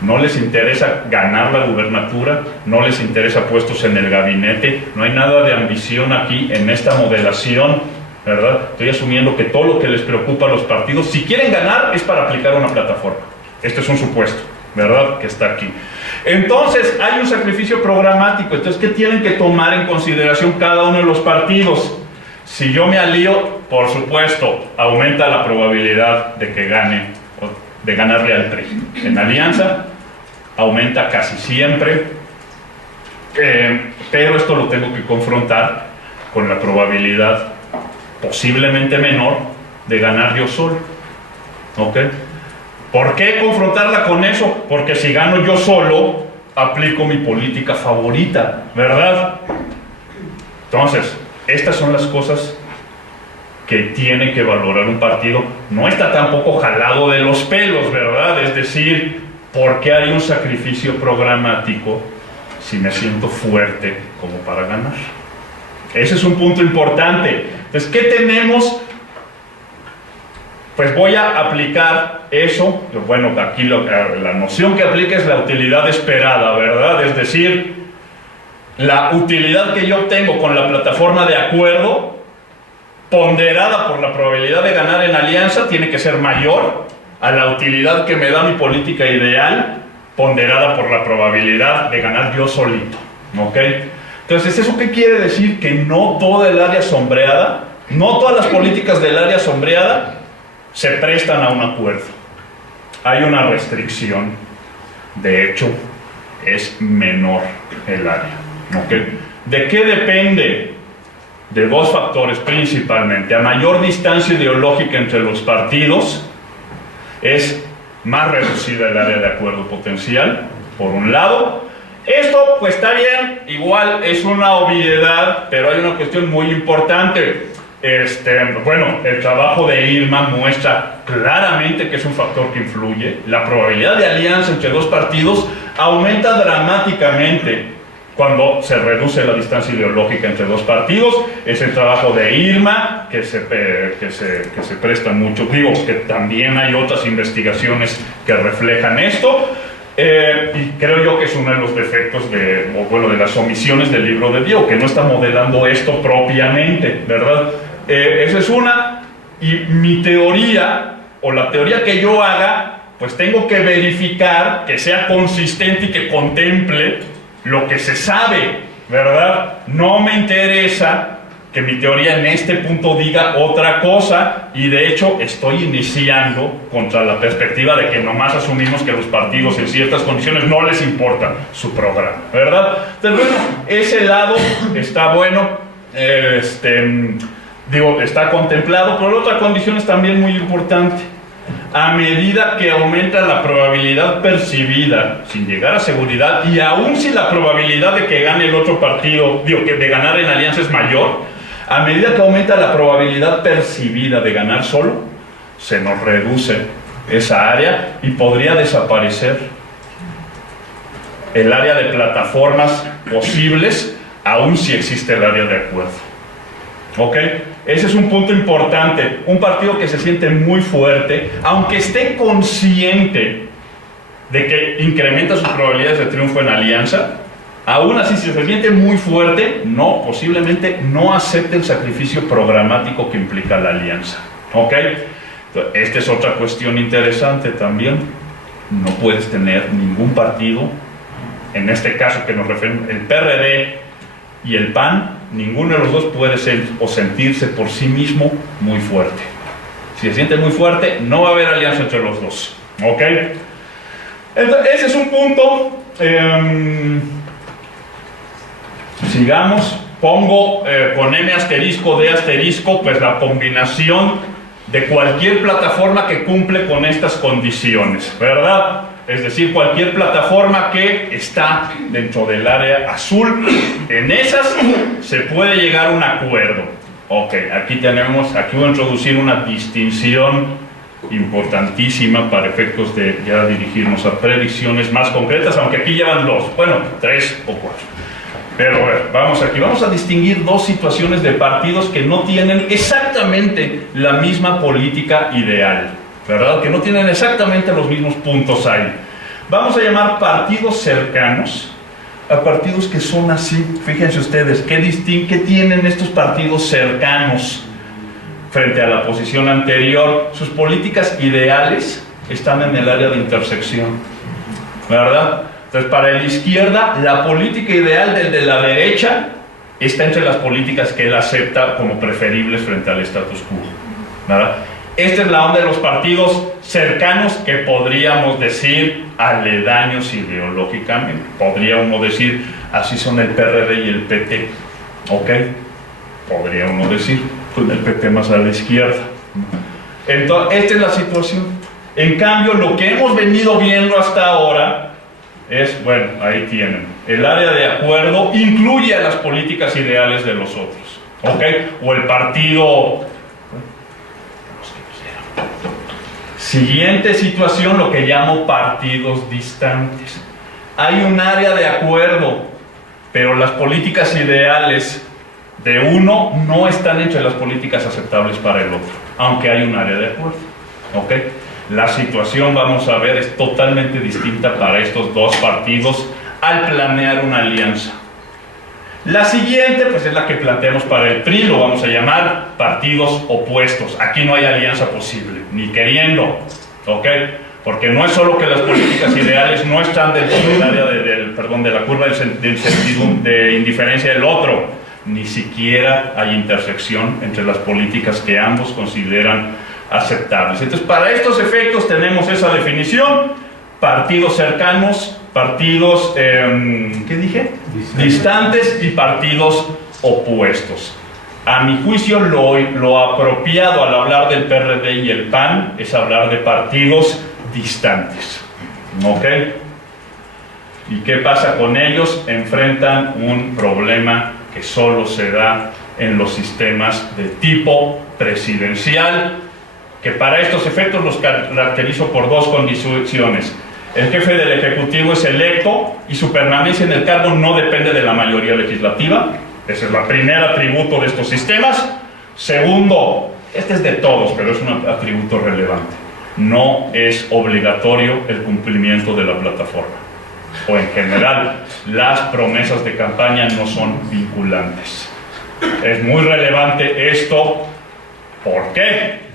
no les interesa ganar la gubernatura, no les interesa puestos en el gabinete, no hay nada de ambición aquí en esta modelación, ¿verdad? Estoy asumiendo que todo lo que les preocupa a los partidos, si quieren ganar, es para aplicar una plataforma. Este es un supuesto, ¿verdad? Que está aquí. Entonces, hay un sacrificio programático. Entonces, ¿qué tienen que tomar en consideración cada uno de los partidos? Si yo me alío, por supuesto, aumenta la probabilidad de que gane, de ganarle al PRI. En alianza aumenta casi siempre, pero esto lo tengo que confrontar con la probabilidad posiblemente menor de ganar yo solo. ¿Ok? ¿Por qué confrontarla con eso? Porque si gano yo solo, aplico mi política favorita, ¿verdad? Entonces, estas son las cosas que tiene que valorar un partido. No está tampoco jalado de los pelos, ¿verdad? Es decir, ¿por qué hay un sacrificio programático si me siento fuerte como para ganar? Ese es un punto importante. Entonces, ¿qué tenemos? Pues voy a aplicar eso. Bueno, aquí la noción que aplica es la utilidad esperada, ¿verdad? Es decir, la utilidad que yo obtengo con la plataforma de acuerdo, ponderada por la probabilidad de ganar en alianza, tiene que ser mayor a la utilidad que me da mi política ideal, ponderada por la probabilidad de ganar yo solito. ¿Ok? Entonces, ¿eso qué quiere decir? Que no toda el área sombreada, no todas las políticas del área sombreada se prestan a un acuerdo. Hay una restricción. De hecho, es menor el área. ¿Ok? ¿De qué depende? De dos factores principalmente. A mayor distancia ideológica entre los partidos, es más reducida el área de acuerdo potencial, por un lado. Esto pues está bien, igual es una obviedad, pero hay una cuestión muy importante. Bueno, el trabajo de Irma muestra claramente que es un factor que influye. La probabilidad de alianza entre dos partidos aumenta dramáticamente cuando se reduce la distancia ideológica entre dos partidos. Es el trabajo de Irma que se presta mucho. Digo que también hay otras investigaciones que reflejan esto. Y creo yo que es uno de los defectos de las omisiones del libro de Diego, que no está modelando esto propiamente, ¿verdad? Esa es una. Y mi teoría, o la teoría que yo haga, pues tengo que verificar que sea consistente y que contemple lo que se sabe, ¿verdad? No me interesa que mi teoría en este punto diga otra cosa, y de hecho estoy iniciando contra la perspectiva de que nomás asumimos que los partidos en ciertas condiciones no les importa su programa, ¿verdad? Entonces, bueno, ese lado está bueno, está contemplado, pero la otra condición es también muy importante. A medida que aumenta la probabilidad percibida, sin llegar a seguridad, y aún si la probabilidad de que gane el otro partido, de ganar en alianza es mayor, a medida que aumenta la probabilidad percibida de ganar solo, se nos reduce esa área y podría desaparecer el área de plataformas posibles, aún si existe el área de acuerdo. ¿Ok? Ese es un punto importante. Un partido que se siente muy fuerte, aunque esté consciente de que incrementa sus probabilidades de triunfo en alianza, aún así, si se siente muy fuerte, posiblemente no acepte el sacrificio programático que implica la alianza. ¿Ok? Entonces, esta es otra cuestión interesante también. No puedes tener ningún partido, en este caso que nos referimos, el PRD y el PAN, ninguno de los dos puede ser o sentirse por sí mismo muy fuerte. Si se siente muy fuerte, no va a haber alianza entre los dos. ¿Ok? Entonces, ese es un punto. Sigamos. Pongo con M asterisco, D asterisco, pues la combinación de cualquier plataforma que cumple con estas condiciones, ¿verdad? Es decir, cualquier plataforma que está dentro del área azul, en esas se puede llegar a un acuerdo. Ok, aquí voy a introducir una distinción importantísima para efectos de ya dirigirnos a predicciones más concretas, aunque aquí llevan tres o cuatro. Pero a ver, vamos a distinguir dos situaciones de partidos que no tienen exactamente la misma política ideal, ¿verdad? Que no tienen exactamente los mismos puntos ahí. Vamos a llamar partidos cercanos a partidos que son así. Fíjense ustedes, ¿qué tienen estos partidos cercanos frente a la posición anterior? Sus políticas ideales están en el área de intersección, ¿verdad? Entonces, para la izquierda, la política ideal del de la derecha está entre las políticas que él acepta como preferibles frente al status quo, ¿verdad? Esta es la onda de los partidos cercanos que podríamos decir aledaños ideológicamente. Podría uno decir, así son el PRD y el PT. ¿Ok? Podría uno decir, pues el PT más a la izquierda. Entonces, esta es la situación. En cambio, lo que hemos venido viendo hasta ahora es, ahí tienen, el área de acuerdo incluye a las políticas ideales de los otros, ¿ok? O el partido. Siguiente situación, lo que llamo partidos distantes. Hay un área de acuerdo, pero las políticas ideales de uno no están entre las políticas aceptables para el otro, aunque hay un área de acuerdo, ¿ok? La situación, vamos a ver, es totalmente distinta para estos dos partidos al planear una alianza. La siguiente, pues es la que planteamos para el PRI, lo vamos a llamar partidos opuestos. Aquí no hay alianza posible, ni queriendo, ¿ok? Porque no es solo que las políticas ideales no están dentro del área de la curva del sentido de indiferencia del otro, ni siquiera hay intersección entre las políticas que ambos consideran aceptables. Entonces, para estos efectos tenemos esa definición: partidos cercanos, partidos, ¿qué dije? Distantes y partidos opuestos. A mi juicio, lo apropiado al hablar del PRD y el PAN es hablar de partidos distantes. ¿Ok? ¿Y qué pasa con ellos? Enfrentan un problema que solo se da en los sistemas de tipo presidencial, que para estos efectos los caracterizo por dos condiciones. El jefe del Ejecutivo es electo y su permanencia en el cargo no depende de la mayoría legislativa. Ese es el primer atributo de estos sistemas. Segundo, este es de todos, pero es un atributo relevante: no es obligatorio el cumplimiento de la plataforma. O en general, las promesas de campaña no son vinculantes. Es muy relevante esto. ¿Por qué?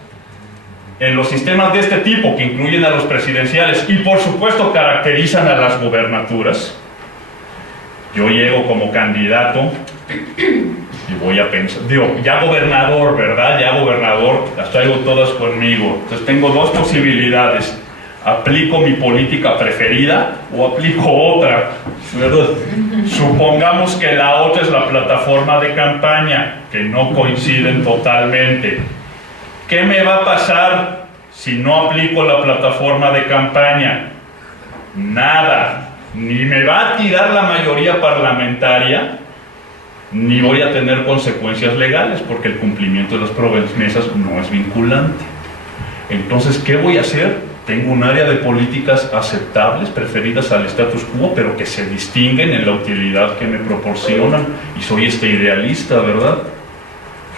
En los sistemas de este tipo, que incluyen a los presidenciales y por supuesto caracterizan a las gubernaturas, yo llego como candidato y voy a pensar, ya gobernador, ¿verdad? Ya gobernador, las traigo todas conmigo. Entonces tengo dos posibilidades: aplico mi política preferida o aplico otra, ¿verdad? Supongamos que la otra es la plataforma de campaña, que no coinciden totalmente. ¿Qué me va a pasar si no aplico la plataforma de campaña? Nada. Ni me va a tirar la mayoría parlamentaria, ni voy a tener consecuencias legales, porque el cumplimiento de las promesas no es vinculante. Entonces, ¿qué voy a hacer? Tengo un área de políticas aceptables, preferidas al status quo, pero que se distinguen en la utilidad que me proporcionan, y soy idealista, ¿verdad?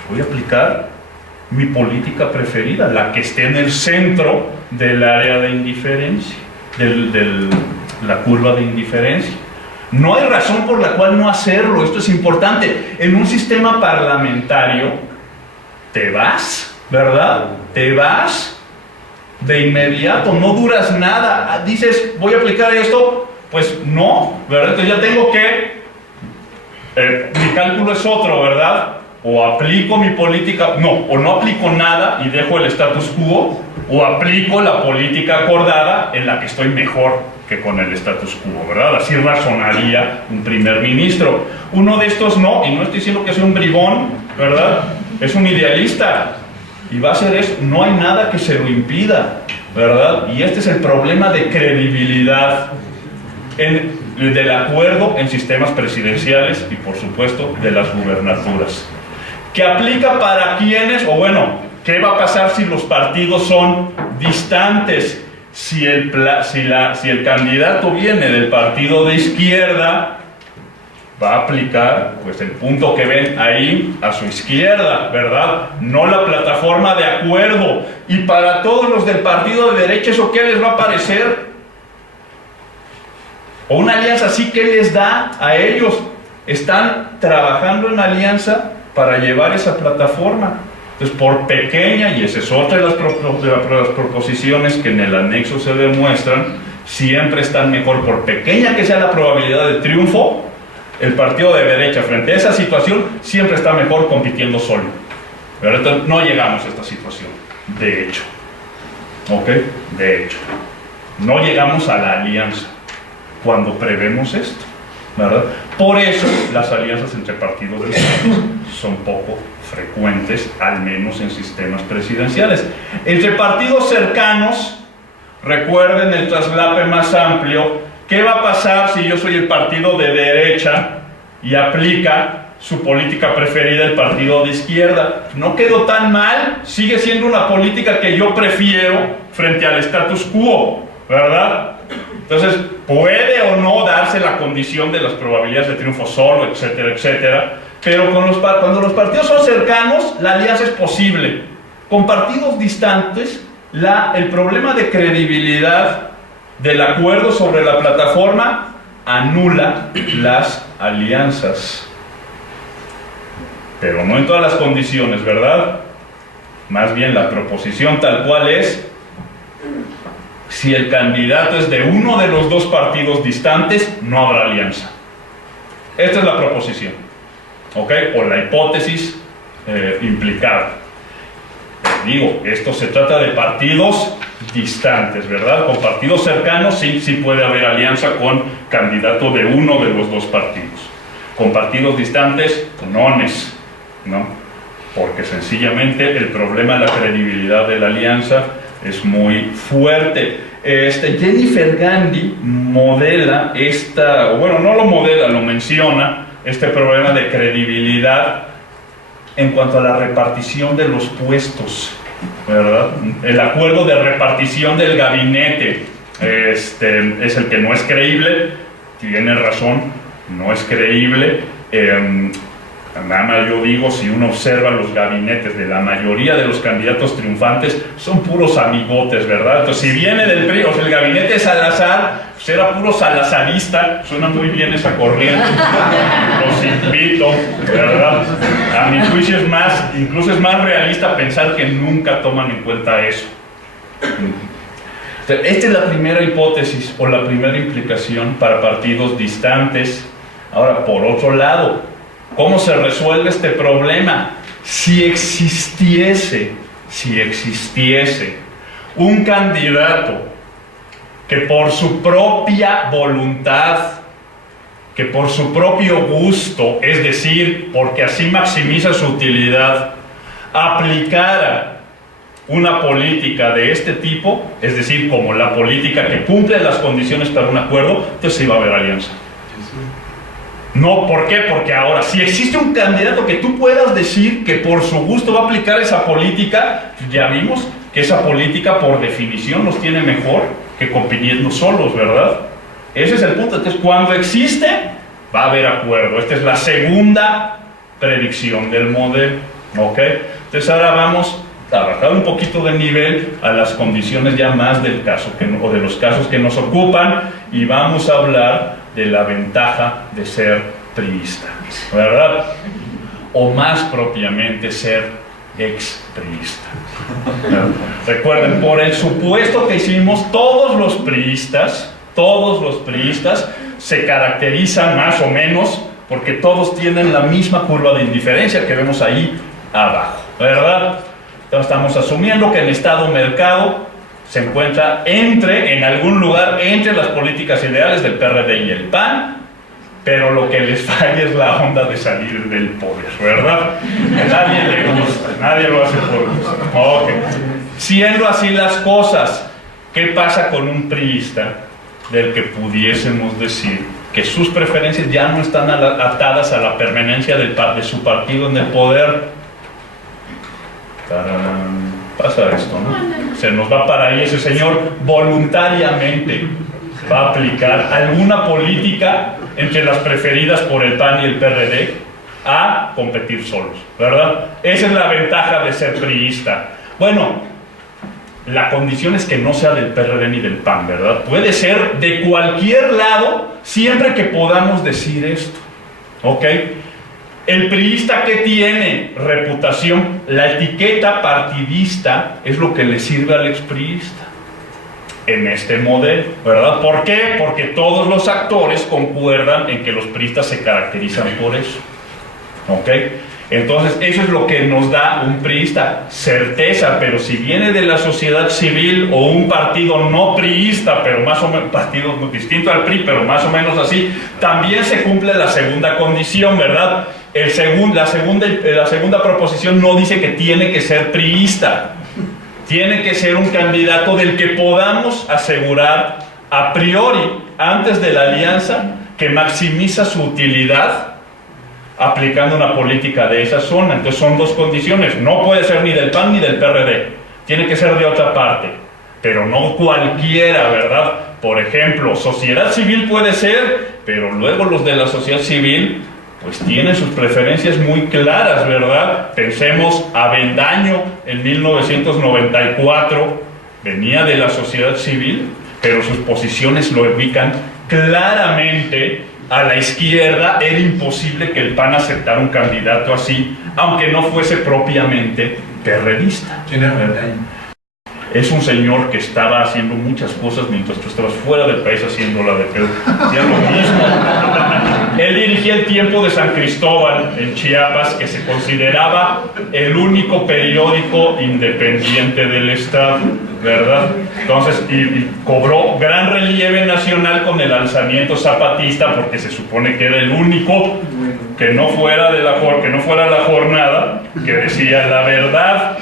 voy a aplicar mi política preferida, la que esté en el centro del área de indiferencia, la curva de indiferencia. No hay razón por la cual no hacerlo, esto es importante. En un sistema parlamentario, te vas, ¿verdad? Te vas de inmediato, no duras nada. Dices, voy a aplicar esto, pues no, ¿verdad? Entonces ya tengo que, mi cálculo es otro, ¿verdad? O aplico mi política, no, o no aplico nada y dejo el status quo, o aplico la política acordada en la que estoy mejor que con el status quo, ¿verdad? Así razonaría un primer ministro. Uno de estos no, y no estoy diciendo que sea un bribón, ¿verdad? Es un idealista, y va a hacer eso, no hay nada que se lo impida, ¿verdad? Y este es el problema de credibilidad del acuerdo en sistemas presidenciales y, por supuesto, de las gubernaturas. ¿Qué aplica para quiénes? O bueno, ¿qué va a pasar si los partidos son distantes? Si el candidato viene del partido de izquierda, va a aplicar pues el punto que ven ahí a su izquierda, ¿verdad? No la plataforma de acuerdo. Y para todos los del partido de derecha, ¿eso qué les va a parecer? O una alianza así, ¿qué les da a ellos? Están trabajando en alianza para llevar esa plataforma. Entonces, por pequeña, y esa es otra de las proposiciones que en el anexo se demuestran, siempre están mejor, por pequeña que sea la probabilidad de triunfo, el partido de derecha frente a esa situación siempre está mejor compitiendo solo. Pero entonces no llegamos a esta situación, de hecho. ¿Ok? De hecho. No llegamos a la alianza cuando prevemos esto, ¿verdad? Por eso las alianzas entre partidos del país son poco frecuentes, al menos en sistemas presidenciales. Entre partidos cercanos, recuerden el traslape más amplio. ¿Qué va a pasar si yo soy el partido de derecha y aplica su política preferida el partido de izquierda? No quedó tan mal, sigue siendo una política que yo prefiero frente al status quo, ¿verdad? Entonces, puede o no darse la condición de las probabilidades de triunfo solo, etcétera, etcétera, pero cuando los partidos son cercanos, la alianza es posible. Con partidos distantes, el problema de credibilidad del acuerdo sobre la plataforma anula las alianzas. Pero no en todas las condiciones, ¿verdad? Más bien la proposición tal cual es: si el candidato es de uno de los dos partidos distantes, no habrá alianza. Esta es la proposición, ¿ok? O la hipótesis implicada. Digo, esto se trata de partidos distantes, ¿verdad? Con partidos cercanos sí puede haber alianza con candidato de uno de los dos partidos. Con partidos distantes, nones, ¿no? Porque sencillamente el problema de la credibilidad de la alianza es muy fuerte. Jennifer Gandhi modela no lo modela, lo menciona, este problema de credibilidad en cuanto a la repartición de los puestos, ¿verdad? El acuerdo de repartición del gabinete es el que no es creíble. Tiene razón, no es creíble. Nada más yo digo, si uno observa los gabinetes de la mayoría de los candidatos triunfantes, son puros amigotes, ¿verdad? Entonces, si viene del PRI, o sea, el gabinete de Salazar, pues era puro salazarista. Suena muy bien esa corriente. Los invito, ¿verdad? A mi juicio incluso es más realista pensar que nunca toman en cuenta eso. Esta es la primera hipótesis o la primera implicación para partidos distantes. Ahora, por otro lado, ¿cómo se resuelve este problema? Si existiese un candidato que por su propia voluntad, que por su propio gusto, es decir, porque así maximiza su utilidad, aplicara una política de este tipo, es decir, como la política que cumple las condiciones para un acuerdo, entonces sí va a haber alianza. No, ¿por qué? Porque ahora, si existe un candidato que tú puedas decir que por su gusto va a aplicar esa política, ya vimos que esa política por definición los tiene mejor que compitiendo solos, ¿verdad? Ese es el punto. Entonces, cuando existe, va a haber acuerdo. Esta es la segunda predicción del modelo. ¿Ok? Entonces ahora vamos a bajar un poquito de nivel a las condiciones ya más del caso, o de los casos que nos ocupan, y vamos a hablar de la ventaja de ser priista, ¿verdad? O más propiamente ser expriista. Recuerden, por el supuesto que hicimos, todos los priistas se caracterizan más o menos porque todos tienen la misma curva de indiferencia que vemos ahí abajo, ¿verdad? Entonces estamos asumiendo que el Estado-mercado se encuentra en algún lugar entre las políticas ideales del PRD y el PAN, pero lo que les falla es la onda de salir del poder, ¿verdad? Nadie le gusta, nadie lo hace por gusto. Ok. Siendo así las cosas, ¿qué pasa con un priista del que pudiésemos decir que sus preferencias ya no están atadas a la permanencia de su partido en el poder? Pasa esto, ¿no? Se nos va para ahí ese señor, voluntariamente va a aplicar alguna política entre las preferidas por el PAN y el PRD a competir solos, ¿verdad? Esa es la ventaja de ser priista. Bueno, la condición es que no sea del PRD ni del PAN, ¿verdad? Puede ser de cualquier lado, siempre que podamos decir esto, ¿ok? El priista que tiene reputación, la etiqueta partidista es lo que le sirve al expriista en este modelo, ¿verdad? ¿Por qué? Porque todos los actores concuerdan en que los priistas se caracterizan por eso, ¿ok? Entonces eso es lo que nos da un priista, certeza. Pero si viene de la sociedad civil o un partido no priista, pero más o menos, partido distinto al PRI, pero más o menos así, también se cumple la segunda condición, ¿verdad? La segunda proposición no dice que tiene que ser priista, tiene que ser un candidato del que podamos asegurar a priori, antes de la alianza, que maximiza su utilidad aplicando una política de esa zona. Entonces son dos condiciones: no puede ser ni del PAN ni del PRD, tiene que ser de otra parte, pero no cualquiera, ¿verdad? Por ejemplo, sociedad civil puede ser, pero luego los de la sociedad civil pues tienen sus preferencias muy claras, ¿verdad? Pensemos, Avendaño en 1994 venía de la sociedad civil, pero sus posiciones lo ubican claramente a la izquierda. Era imposible que el PAN aceptara un candidato así, aunque no fuese propiamente perredista. ¿Quién era Avendaño? Es un señor que estaba haciendo muchas cosas mientras tú estabas fuera del país haciéndola de pedo. Hacía lo mismo. Él dirigía el Tiempo de San Cristóbal en Chiapas, que se consideraba el único periódico independiente del Estado, ¿verdad? Entonces, y cobró gran relieve nacional con el alzamiento zapatista, porque se supone que era el único que no fuera la jornada que decía la verdad.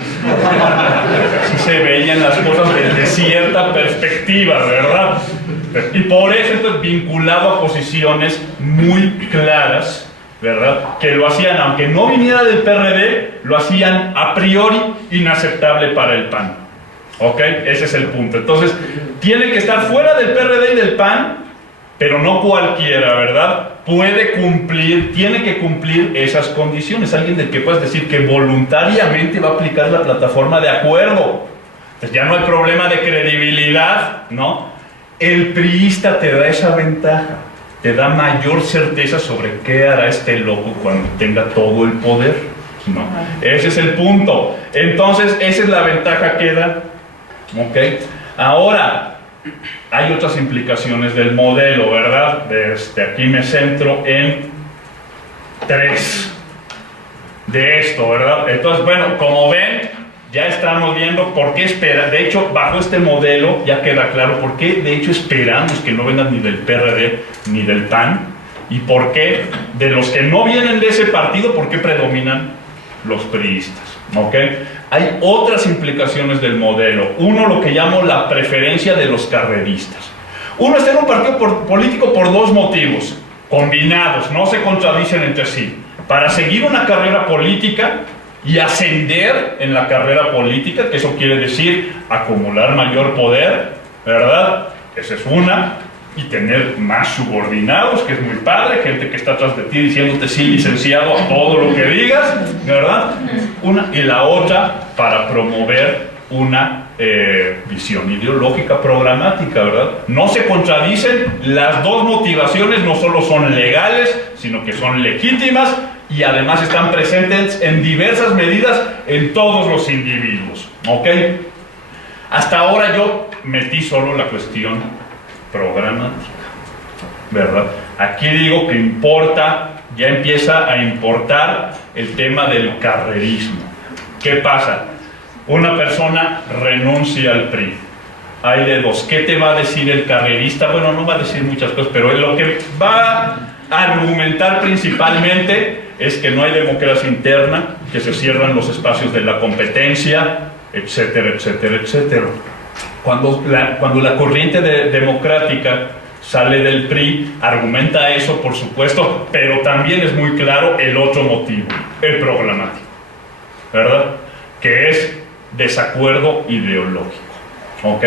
Así se veían las cosas desde cierta perspectiva, ¿verdad? Y por eso, entonces, vinculado a posiciones muy claras, ¿verdad? Que lo hacían, aunque no viniera del PRD, lo hacían a priori inaceptable para el PAN. ¿Ok? Ese es el punto. Entonces, tiene que estar fuera del PRD y del PAN, pero no cualquiera, ¿verdad? Tiene que cumplir esas condiciones. Alguien del que puedas decir que voluntariamente va a aplicar la plataforma de acuerdo. Entonces ya no hay problema de credibilidad, ¿no? El priista te da esa ventaja, te da mayor certeza sobre qué hará este loco cuando tenga todo el poder, ¿no? Ese es el punto. Entonces, esa es la ventaja que da, ¿ok? Ahora, hay otras implicaciones del modelo, ¿verdad? Aquí me centro en 3 de esto, ¿verdad? Entonces, bueno, como ven, ya estamos viendo por qué esperar. De hecho, bajo este modelo ya queda claro por qué, de hecho, esperamos que no vengan ni del PRD ni del PAN, y por qué, de los que no vienen de ese partido, por qué predominan los priistas, ¿ok? Hay otras implicaciones del modelo. Uno, lo que llamo la preferencia de los carreristas. Uno está en un partido político por 2 motivos, combinados, no se contradicen entre sí: para seguir una carrera política y ascender en la carrera política, que eso quiere decir acumular mayor poder, ¿verdad? Esa es una. y tener más subordinados, que es muy padre, gente que está atrás de ti diciéndote sí, licenciado, a todo lo que digas, ¿verdad? Y la otra para promover una visión ideológica programática, ¿verdad? No se contradicen, las dos motivaciones no solo son legales, sino que son legítimas y además están presentes en diversas medidas en todos los individuos, ¿ok? Hasta ahora yo metí solo la cuestión programática, ¿verdad? Aquí digo que importa, ya empieza a importar el tema del carrerismo. ¿Qué pasa? Una persona renuncia al PRI. Hay de dos. ¿Qué te va a decir el carrerista? Bueno, no va a decir muchas cosas, pero lo que va a argumentar principalmente es que no hay democracia interna, que se cierran los espacios de la competencia, etcétera, etcétera, etcétera. Cuando la corriente democrática sale del PRI, argumenta eso, por supuesto, pero también es muy claro el otro motivo, el programático, ¿verdad? Que es desacuerdo ideológico, ¿ok?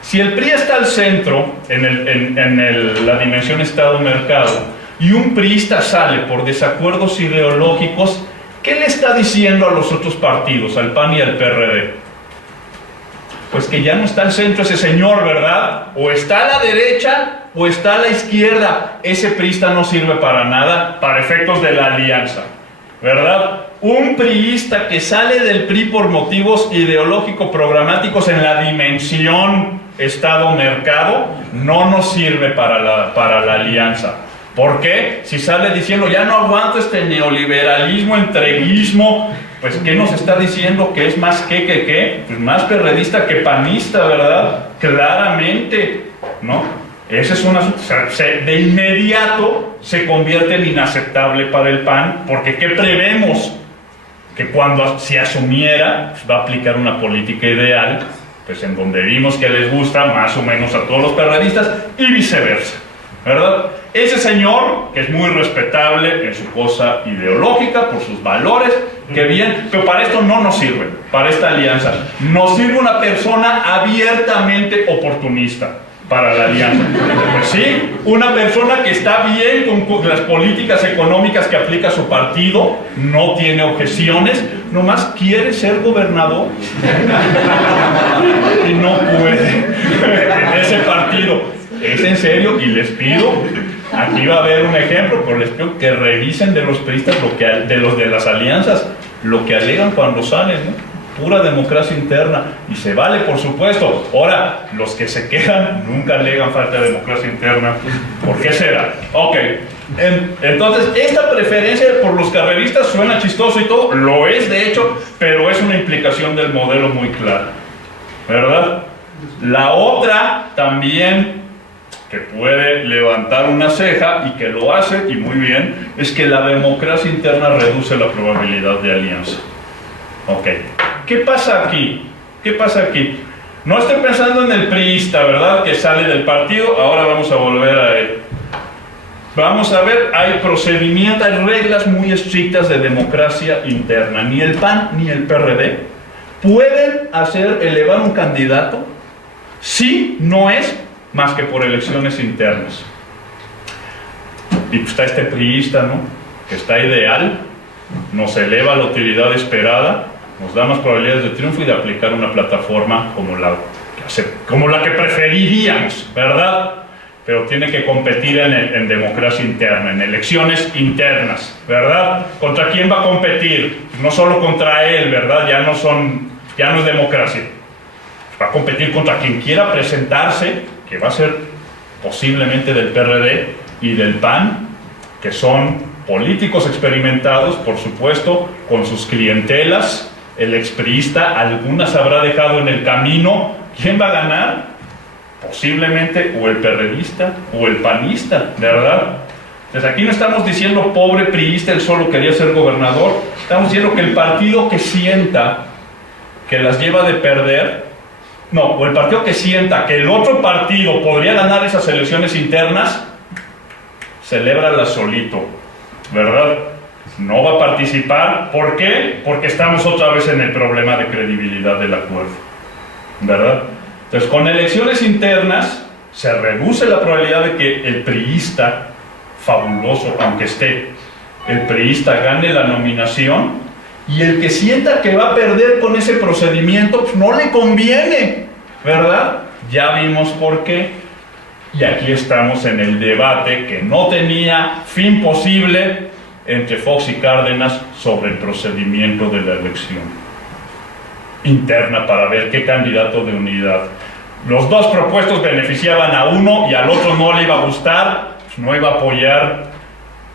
Si el PRI está al centro en la dimensión Estado-Mercado y un priista sale por desacuerdos ideológicos, ¿qué le está diciendo a los otros partidos, al PAN y al PRD? Pues que ya no está al centro ese señor, ¿verdad? O está a la derecha o está a la izquierda. Ese priista no sirve para nada para efectos de la alianza, ¿verdad? Un priista que sale del PRI por motivos ideológico-programáticos en la dimensión Estado-Mercado no nos sirve para la alianza. ¿Por qué? Si sale diciendo ya no aguanto este neoliberalismo, entreguismo, pues ¿qué nos está diciendo? Que es más qué? Pues más perredista que panista, ¿verdad? Claramente, ¿no? Ese es de inmediato se convierte en inaceptable para el PAN, porque ¿qué prevemos? Que cuando se asumiera, pues va a aplicar una política ideal, pues en donde vimos que les gusta más o menos a todos los perredistas y viceversa, ¿verdad? Ese señor, que es muy respetable en su cosa ideológica, por sus valores, que bien, pero para esto no nos sirve, para esta alianza. Nos sirve una persona abiertamente oportunista para la alianza. Pues sí, una persona que está bien con las políticas económicas que aplica su partido, no tiene objeciones, nomás quiere ser gobernador y no puede en ese partido. Es en serio y les pido, aquí va a haber un ejemplo, pero les pido que revisen de los priistas, de los de las alianzas, lo que alegan cuando salen, ¿no? Pura democracia interna, y se vale, por supuesto. Ahora, los que se quedan nunca alegan falta de democracia interna. ¿Por qué será? Ok, entonces esta preferencia por los carreristas suena chistoso y todo, lo es de hecho, pero es una implicación del modelo muy clara, ¿verdad? La otra también que puede levantar una ceja y que lo hace, y muy bien, es que la democracia interna reduce la probabilidad de alianza. Ok, ¿qué pasa aquí? ¿Qué pasa aquí? No estoy pensando en el priista, ¿verdad? Que sale del partido, ahora vamos a volver a él. Vamos a ver, hay procedimientos, hay reglas muy estrictas de democracia interna. Ni el PAN ni el PRD pueden elevar un candidato si no es más que por elecciones internas. Y pues está este priista, ¿no? Que está ideal, nos eleva la utilidad esperada, nos da más probabilidades de triunfo y de aplicar una plataforma como la que preferiríamos, ¿verdad? Pero tiene que competir en democracia interna, en elecciones internas, ¿verdad? ¿Contra quién va a competir? No solo contra él, ¿verdad? Ya no es democracia. Va a competir contra quien quiera presentarse, que va a ser posiblemente del PRD y del PAN, que son políticos experimentados, por supuesto, con sus clientelas. El expriista, algunas habrá dejado en el camino. ¿Quién va a ganar? Posiblemente o el perredista o el panista, ¿verdad? Entonces aquí no estamos diciendo pobre priista, él solo quería ser gobernador. Estamos diciendo que el partido que sienta que las lleva de perder, o el partido que sienta que el otro partido podría ganar esas elecciones internas, celébralas solito, ¿verdad? No va a participar. ¿Por qué? Porque estamos otra vez en el problema de credibilidad del acuerdo, ¿verdad? Entonces, con elecciones internas se reduce la probabilidad de que el priista fabuloso, aunque esté, el priista gane la nominación, y el que sienta que va a perder con ese procedimiento, pues no le conviene, ¿verdad? Ya vimos por qué, y aquí estamos en el debate que no tenía fin posible entre Fox y Cárdenas sobre el procedimiento de la elección interna para ver qué candidato de unidad. Los dos propuestos beneficiaban a uno y al otro no le iba a gustar, pues no iba a apoyar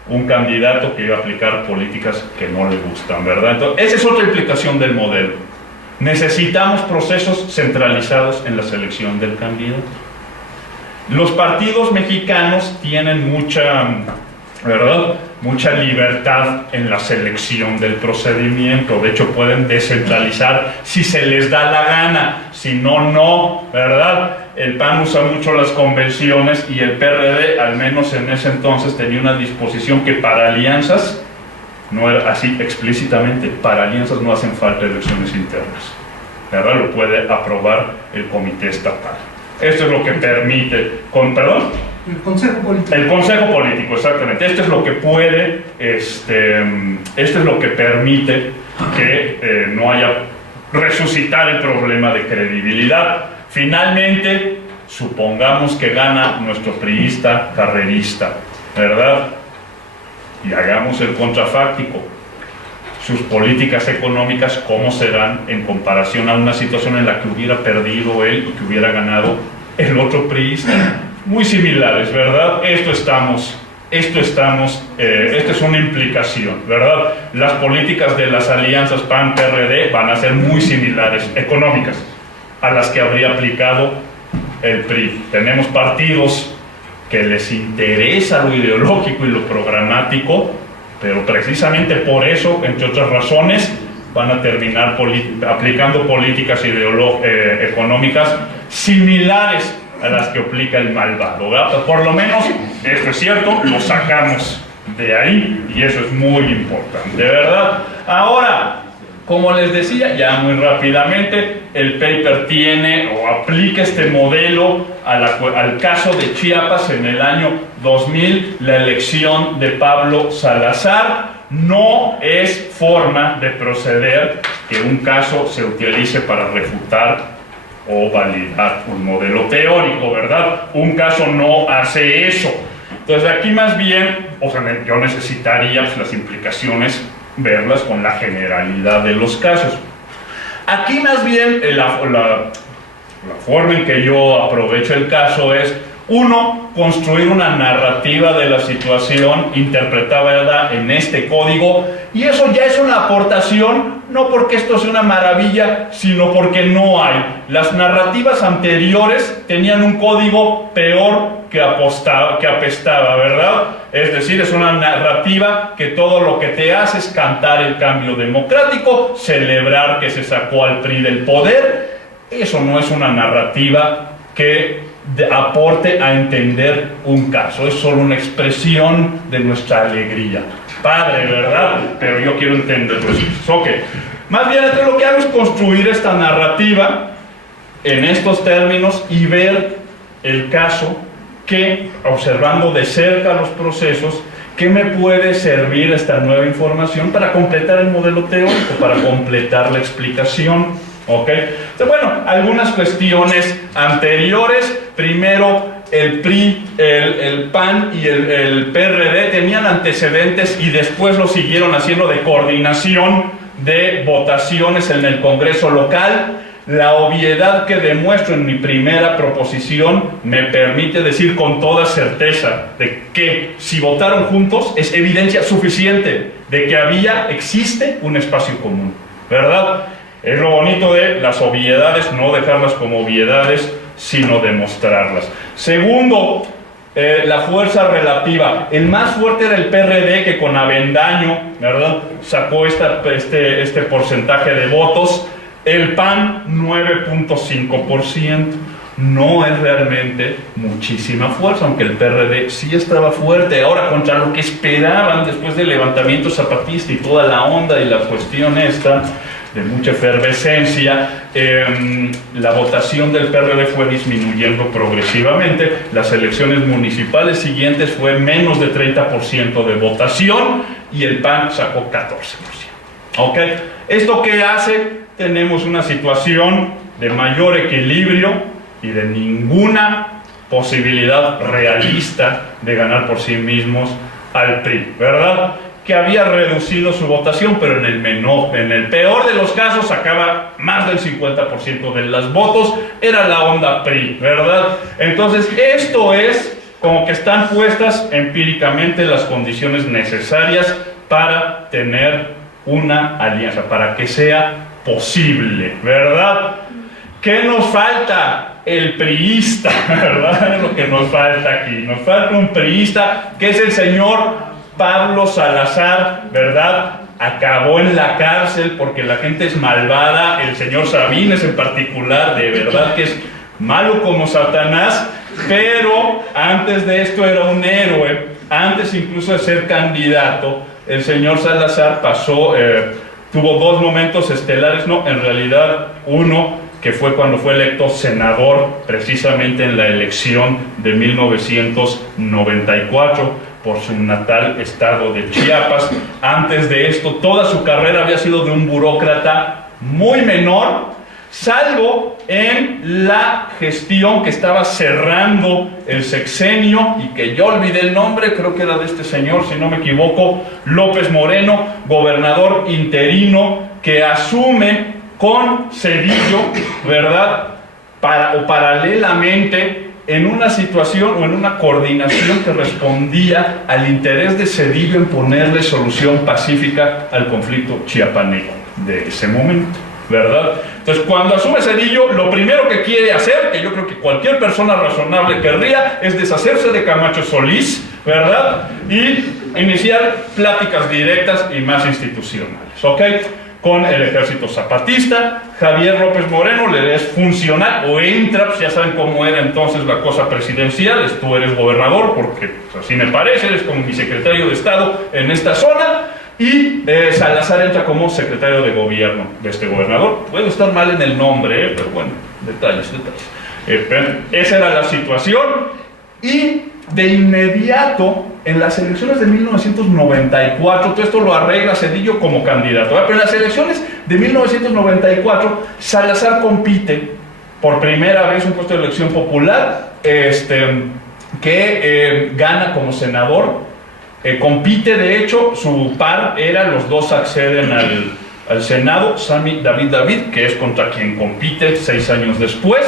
un candidato que iba a aplicar políticas que no le gustan, ¿verdad? Entonces, esa es otra implicación del modelo. Necesitamos procesos centralizados en la selección del candidato. Los partidos mexicanos tienen mucha, ¿verdad?, mucha libertad en la selección del procedimiento. De hecho, pueden descentralizar si se les da la gana, si no, no, ¿verdad? El PAN usa mucho las convenciones y el PRD, al menos en ese entonces, tenía una disposición que para alianzas, no era así explícitamente, para alianzas no hacen falta elecciones internas, ¿verdad? Lo puede aprobar el comité estatal. Esto es lo que permite, ¿perdón? El Consejo Político. El Consejo Político, exactamente. Esto es lo que puede, esto es lo que permite que no haya resucitar el problema de credibilidad. Finalmente, supongamos que gana nuestro priista carrerista, ¿verdad? Y hagamos el contrafáctico. Sus políticas económicas, ¿cómo serán en comparación a una situación en la que hubiera perdido él y que hubiera ganado el otro priista? Muy similares, ¿verdad? Esto es una implicación, ¿verdad? Las políticas de las alianzas PAN-PRD van a ser muy similares, económicas, a las que habría aplicado el PRI. Tenemos partidos que les interesa lo ideológico y lo programático, pero precisamente por eso, entre otras razones, van a terminar aplicando políticas económicas similares a las que aplica el malvado, ¿verdad? Por lo menos, esto es cierto, lo sacamos de ahí y eso es muy importante, ¿verdad? Ahora, como les decía, ya muy rápidamente, el paper tiene o aplica este modelo al caso de Chiapas en el año 2000, la elección de Pablo Salazar. No es forma de proceder que un caso se utilice para refutar o validar un modelo teórico, ¿verdad? Un caso no hace eso. Entonces aquí más bien, o sea, yo necesitaría pues, las implicaciones, verlas con la generalidad de los casos. Aquí más bien la forma en que yo aprovecho el caso es, uno, construir una narrativa de la situación interpretada en este código, y eso ya es una aportación, no porque esto sea una maravilla, sino porque no hay. Las narrativas anteriores tenían un código peor que apestaba, ¿verdad? Es decir, es una narrativa que todo lo que te hace es cantar el cambio democrático, celebrar que se sacó al PRI del poder. Eso no es una narrativa que aporte a entender un caso, es solo una expresión de nuestra alegría. Padre, ¿verdad? Pero yo quiero entenderlo. Ok. Más bien, entonces lo que hago es construir esta narrativa en estos términos y ver el caso que, observando de cerca los procesos, ¿qué me puede servir esta nueva información para completar el modelo teórico, para completar la explicación? ¿Ok? Entonces, bueno, algunas cuestiones anteriores. Primero, el PRI, el PAN y el PRD tenían antecedentes y después lo siguieron haciendo de coordinación de votaciones en el Congreso local. La obviedad que demuestro en mi primera proposición me permite decir con toda certeza de que si votaron juntos es evidencia suficiente de que existe un espacio común, ¿verdad? Es lo bonito de las obviedades, no dejarlas como obviedades, sino demostrarlas. Segundo, la fuerza relativa. El más fuerte era el PRD, que con Avendaño, ¿verdad?, sacó este porcentaje de votos. El PAN, 9.5%. No es realmente muchísima fuerza, aunque el PRD sí estaba fuerte. Ahora, contra lo que esperaban después del levantamiento zapatista y toda la onda y la cuestión esta, de mucha efervescencia. La votación del PRD fue disminuyendo progresivamente. Las elecciones municipales siguientes fue menos de 30% de votación y el PAN sacó 14%. ¿Ok? ¿Esto qué hace? Tenemos una situación de mayor equilibrio y de ninguna posibilidad realista de ganar por sí mismos al PRI, ¿verdad? Que había reducido su votación, pero en el peor de los casos sacaba más del 50% de los votos, era la onda PRI, ¿verdad? Entonces, esto es como que están puestas empíricamente las condiciones necesarias para tener una alianza, para que sea posible, ¿verdad? ¿Qué nos falta? El priista, ¿verdad? Es lo que nos falta aquí. Nos falta un priista, que es el señor Pablo Salazar, ¿verdad? Acabó en la cárcel porque la gente es malvada. El señor Sabines en particular, de verdad que es malo como Satanás, pero antes de esto era un héroe. Antes incluso de ser candidato, el señor Salazar tuvo dos momentos estelares, no, en realidad uno, que fue cuando fue electo senador, precisamente en la elección de 1994, por su natal estado de Chiapas. Antes de esto, toda su carrera había sido de un burócrata muy menor, salvo en la gestión que estaba cerrando el sexenio, y que yo olvidé el nombre, creo que era de este señor, si no me equivoco, López Moreno, gobernador interino, que asume con Zedillo, ¿verdad? Paralelamente, en una situación o en una coordinación que respondía al interés de Zedillo en ponerle solución pacífica al conflicto chiapaneco de ese momento, ¿verdad? Entonces, cuando asume Zedillo, lo primero que quiere hacer, que yo creo que cualquier persona razonable querría, es deshacerse de Camacho Solís, ¿verdad? Y iniciar pláticas directas y más institucionales, ¿ok? Con el ejército zapatista. Javier López Moreno le es funcional, o entra, pues ya saben cómo era entonces la cosa presidencial, tú eres gobernador, porque pues, así me parece, eres como mi secretario de Estado en esta zona, y Salazar entra como secretario de gobierno de este gobernador. Puedo estar mal en el nombre, pero bueno, detalles. Esa era la situación, y de inmediato, en las elecciones de 1994, todo esto lo arregla Zedillo como candidato, ¿verdad? Pero en las elecciones de 1994, Salazar compite por primera vez un puesto de elección popular, que gana como senador, compite, de hecho, su par era, los dos acceden al Senado, Sammy David, que es contra quien compite 6 años después,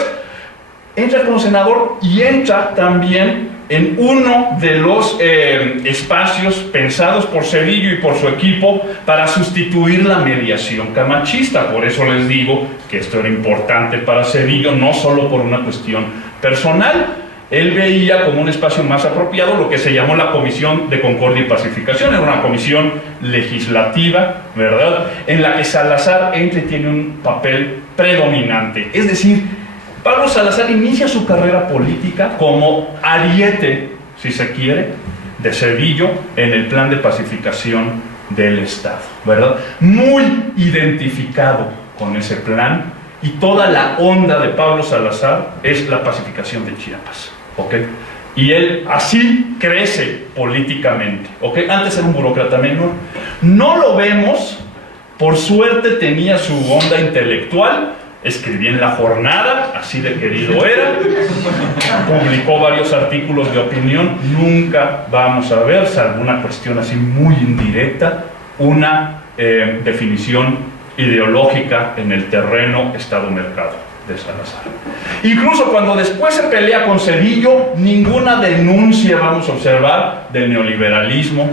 entra como senador y entra también en uno de los espacios pensados por Zedillo y por su equipo para sustituir la mediación camachista. Por eso les digo que esto era importante para Zedillo, no solo por una cuestión personal. Él veía como un espacio más apropiado lo que se llamó la Comisión de Concordia y Pacificación. Era una comisión legislativa, ¿verdad?, en la que Salazar entra y tiene un papel predominante. Es decir, Pablo Salazar inicia su carrera política como ariete, si se quiere, de Zedillo en el plan de pacificación del Estado, ¿verdad? Muy identificado con ese plan, y toda la onda de Pablo Salazar es la pacificación de Chiapas, ¿ok? Y él así crece políticamente, ¿ok? Antes era un burócrata menor. No lo vemos, por suerte tenía su onda intelectual. Escribí en La Jornada, así de querido era, publicó varios artículos de opinión. Nunca vamos a ver, salvo una cuestión así muy indirecta, una definición ideológica en el terreno Estado-Mercado de Salazar. Incluso cuando después se pelea con Zedillo, ninguna denuncia vamos a observar del neoliberalismo,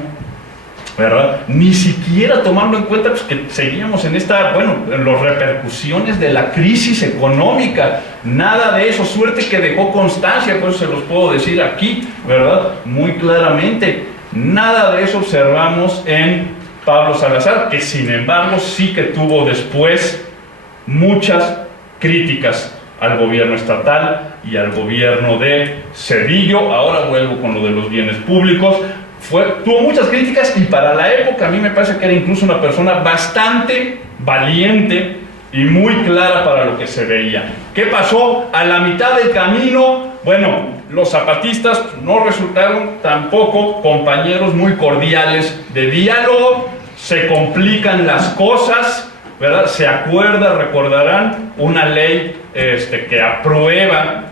¿verdad? Ni siquiera tomando en cuenta pues, que seguíamos en esta, en las repercusiones de la crisis económica. Nada de eso. Suerte que dejó constancia, pues se los puedo decir aquí, ¿verdad?, muy claramente. Nada de eso observamos en Pablo Salazar, que sin embargo sí que tuvo después muchas críticas al gobierno estatal y al gobierno de Zedillo. Ahora vuelvo con lo de los bienes públicos. Tuvo muchas críticas, y para la época a mí me parece que era incluso una persona bastante valiente y muy clara para lo que se veía. ¿Qué pasó? A la mitad del camino, bueno, los zapatistas no resultaron tampoco compañeros muy cordiales de diálogo, se complican las cosas, ¿verdad? Se acuerda, recordarán, una ley que aprueba,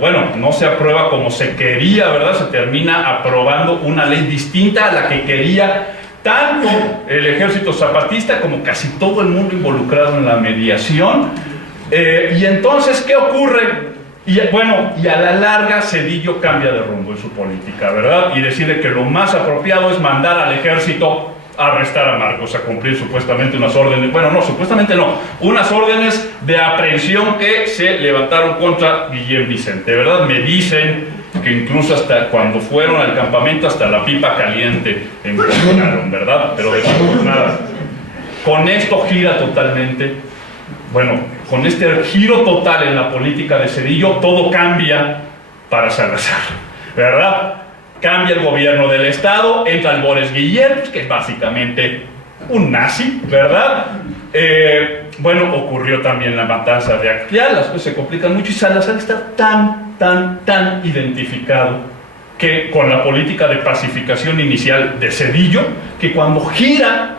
bueno, no se aprueba como se quería, ¿verdad? Se termina aprobando una ley distinta a la que quería tanto el ejército zapatista como casi todo el mundo involucrado en la mediación. Y entonces, ¿qué ocurre? Y bueno, y a la larga Zedillo cambia de rumbo en su política, ¿verdad? Y decide que lo más apropiado es mandar al ejército a arrestar a Marcos, a cumplir supuestamente unas órdenes, bueno, no, supuestamente no, unas órdenes de aprehensión que se levantaron contra Guillem Vicente, ¿verdad? Me dicen que incluso hasta cuando fueron al campamento, hasta la pipa caliente encontraron, ¿verdad? Pero de eso nada. Con esto gira totalmente, bueno, con este giro total en la política de Zedillo, todo cambia para Salazar, ¿verdad? Cambia el gobierno del estado, entra el Boris Guillem, que es básicamente un nazi, ¿verdad? Bueno, ocurrió también la matanza de Acteal, las cosas se complican mucho y Salazar está tan identificado que con la política de pacificación inicial de Zedillo, que cuando gira,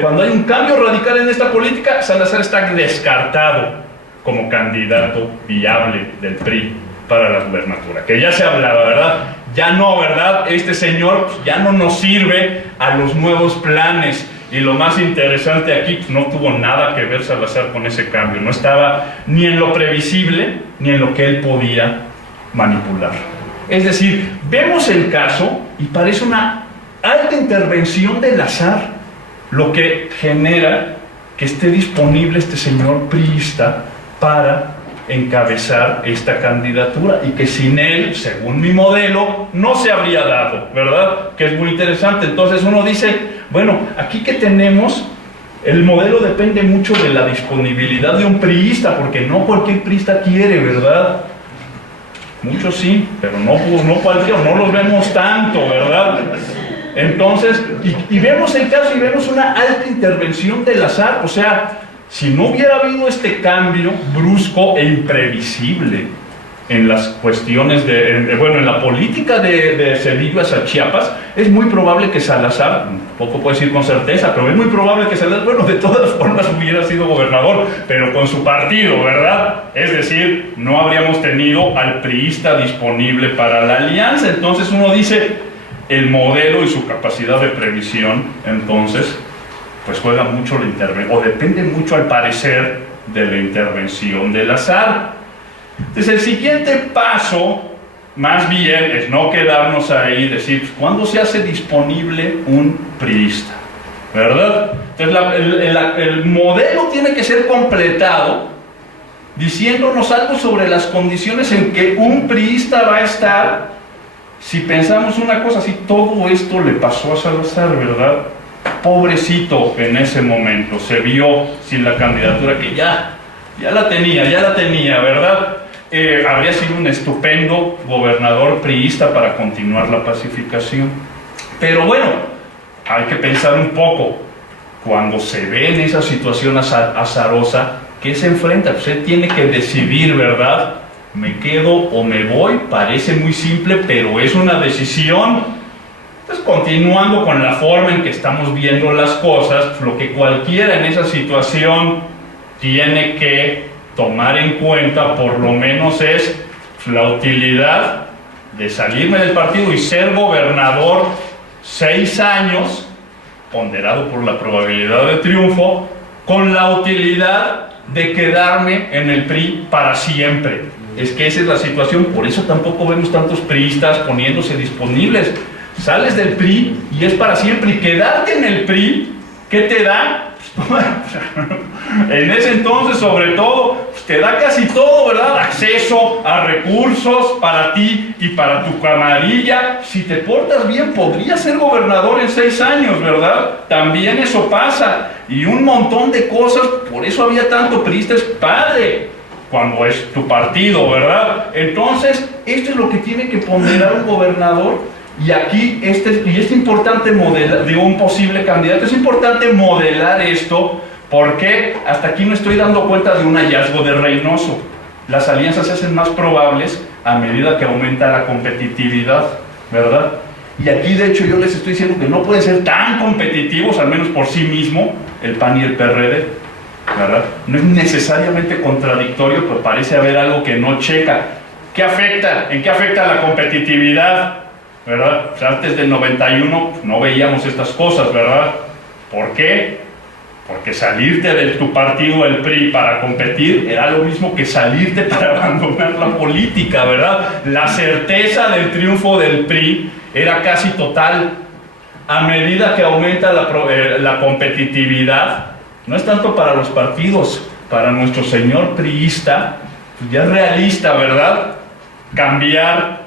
cuando hay un cambio radical en esta política, Salazar está descartado como candidato viable del PRI para la gubernatura, que ya se hablaba, ¿verdad? Ya no, ¿verdad? Este señor ya no nos sirve a los nuevos planes. Y lo más interesante aquí, pues no tuvo nada que ver Salazar con ese cambio. No estaba ni en lo previsible, ni en lo que él podía manipular. Es decir, vemos el caso y parece una alta intervención del azar lo que genera que esté disponible este señor priista para encabezar esta candidatura y que sin él, según mi modelo, no se habría dado, ¿verdad? Que es muy interesante. Entonces uno dice, bueno, aquí que tenemos, el modelo depende mucho de la disponibilidad de un priista, porque no cualquier priista quiere, ¿verdad? Muchos sí, pero no cualquiera, no los vemos tanto, ¿verdad? Entonces, y vemos el caso y vemos una alta intervención del azar, o sea, si no hubiera habido este cambio brusco e imprevisible en las cuestiones en la política de Zedillo hacia Chiapas, es muy probable que Salazar, poco puedo decir con certeza, pero es muy probable que Salazar, bueno, de todas formas hubiera sido gobernador, pero con su partido, ¿verdad? Es decir, no habríamos tenido al priista disponible para la alianza. Entonces uno dice, el modelo y su capacidad de previsión, entonces, pues juega mucho la intervención, o depende mucho al parecer de la intervención del azar. Entonces el siguiente paso, más bien, es no quedarnos ahí y decir, pues, ¿cuándo se hace disponible un priista? ¿Verdad? Entonces el modelo tiene que ser completado diciéndonos algo sobre las condiciones en que un priista va a estar. Si pensamos una cosa así, todo esto le pasó a Salazar, ¿verdad? Pobrecito en ese momento, se vio sin la candidatura que ya la tenía, ¿verdad? Habría sido un estupendo gobernador priista para continuar la pacificación. Pero bueno, hay que pensar un poco, cuando se ve en esa situación azarosa, ¿qué se enfrenta? Pues él tiene que decidir, ¿verdad? ¿Me quedo o me voy? Parece muy simple, pero es una decisión. Entonces, continuando con la forma en que estamos viendo las cosas, lo que cualquiera en esa situación tiene que tomar en cuenta, por lo menos, es la utilidad de salirme del partido y ser gobernador 6 años, ponderado por la probabilidad de triunfo, con la utilidad de quedarme en el PRI para siempre. Es que esa es la situación, por eso tampoco vemos tantos priistas poniéndose disponibles. Sales del PRI y es para siempre, y quedarte en el PRI, ¿qué te da? En ese entonces, sobre todo, te da casi todo, ¿verdad? Acceso a recursos para ti y para tu camarilla. Si te portas bien, podrías ser gobernador en 6 años, ¿verdad? También eso pasa, y un montón de cosas. Por eso había tanto priista, es padre cuando es tu partido, ¿verdad? Entonces, esto es lo que tiene que ponderar un gobernador. Y aquí, este importante modelar de un posible candidato, es importante modelar esto, ¿Por qué? Hasta aquí me estoy dando cuenta de un hallazgo de Reynoso. Las alianzas se hacen más probables a medida que aumenta la competitividad, ¿verdad? Y aquí de hecho yo les estoy diciendo que no pueden ser tan competitivos, al menos por sí mismo, el PAN y el PRD, ¿verdad? No es necesariamente contradictorio, pero parece haber algo que no checa. ¿Qué afecta? ¿En qué afecta la competitividad? ¿Verdad? O sea, antes del 91 no veíamos estas cosas, ¿verdad? ¿Por qué? Porque salirte de tu partido, el PRI, para competir era lo mismo que salirte para abandonar la política, ¿verdad? La certeza del triunfo del PRI era casi total. A medida que aumenta la competitividad, no es tanto para los partidos, para nuestro señor priista, pues ya es realista, ¿verdad? Cambiar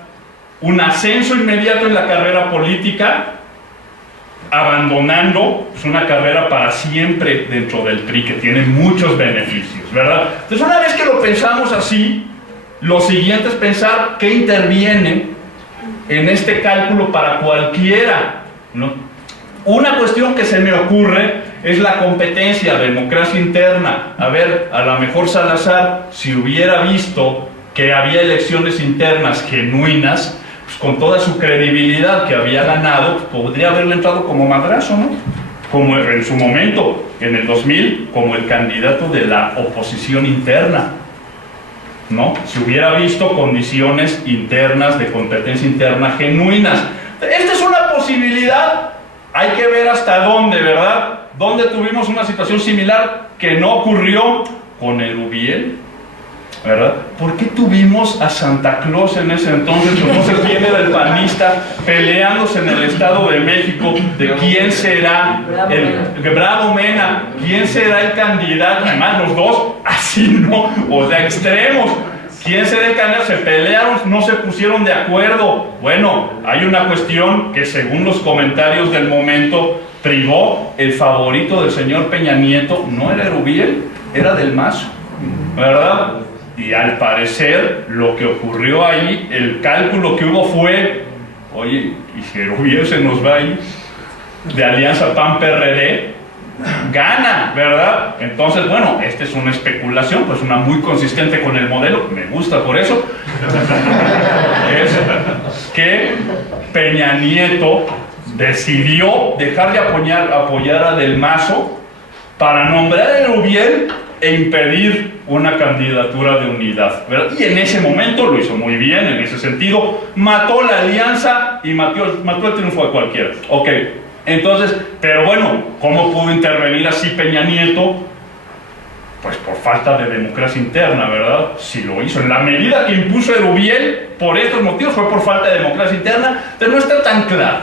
un ascenso inmediato en la carrera política, abandonando pues, una carrera para siempre dentro del PRI, que tiene muchos beneficios, ¿verdad? Entonces, una vez que lo pensamos así, lo siguiente es pensar qué interviene en este cálculo para cualquiera, ¿no? Una cuestión que se me ocurre es la competencia, democracia interna. A ver, a lo mejor Salazar, si hubiera visto que había elecciones internas genuinas, pues con toda su credibilidad que había ganado, pues podría haberle entrado como madrazo, ¿no? Como en su momento, en el 2000, como el candidato de la oposición interna, ¿no? Si hubiera visto condiciones internas, de competencia interna genuinas. Esta es una posibilidad, hay que ver hasta dónde, ¿verdad? ¿Dónde tuvimos una situación similar que no ocurrió con el Ubiel? ¿Verdad? ¿Por qué tuvimos a Santa Claus en ese entonces? Pues no sé quién era el panista peleándose en el Estado de México de quién será el Bravo Mena, quién será el candidato. Además los dos así, ¿no? O sea, extremos. ¿Quién será el candidato? Se pelearon, no se pusieron de acuerdo. Bueno, hay una cuestión que según los comentarios del momento privó el favorito del señor Peña Nieto, no era Erubiel, era Del Mazo, ¿verdad? Y al parecer lo que ocurrió ahí, el cálculo que hubo fue, oye, y si Erubiel se nos va ahí, de alianza PAN-PRD, gana, ¿verdad? Entonces, bueno, esta es una especulación, pues una muy consistente con el modelo, me gusta por eso, es que Peña Nieto decidió dejar de apoyar a Del Mazo para nombrar a Erubiel e impedir una candidatura de unidad, ¿verdad? Y en ese momento lo hizo muy bien, en ese sentido, mató la alianza y mató el triunfo de cualquiera. Ok, entonces, pero bueno, ¿cómo pudo intervenir así Peña Nieto? Pues por falta de democracia interna, ¿verdad? Si lo hizo, en la medida que impuso Erubiel, por estos motivos fue por falta de democracia interna, pero no está tan claro,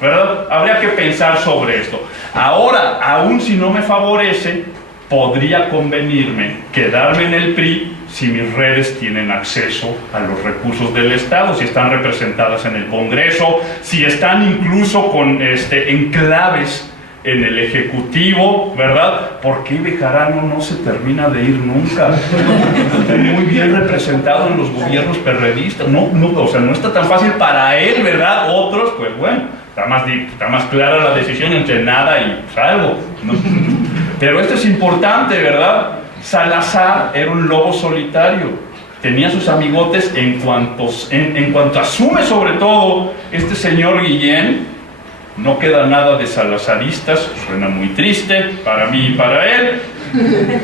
¿verdad? Habría que pensar sobre esto. Ahora, aún si no me favorece, podría convenirme quedarme en el PRI si mis redes tienen acceso a los recursos del Estado, si están representadas en el Congreso, si están incluso con enclaves en el Ejecutivo, ¿verdad? ¿Por qué Bejarano no se termina de ir nunca? Está muy bien representado en los gobiernos perredistas. No, o sea, no está tan fácil para él, ¿verdad? Otros, pues bueno, está más clara la decisión entre nada y pues, algo, ¿no? Pero esto es importante, ¿verdad? Salazar era un lobo solitario, tenía sus amigotes en cuanto asume sobre todo este señor Guillén, no queda nada de salazaristas, suena muy triste para mí y para él.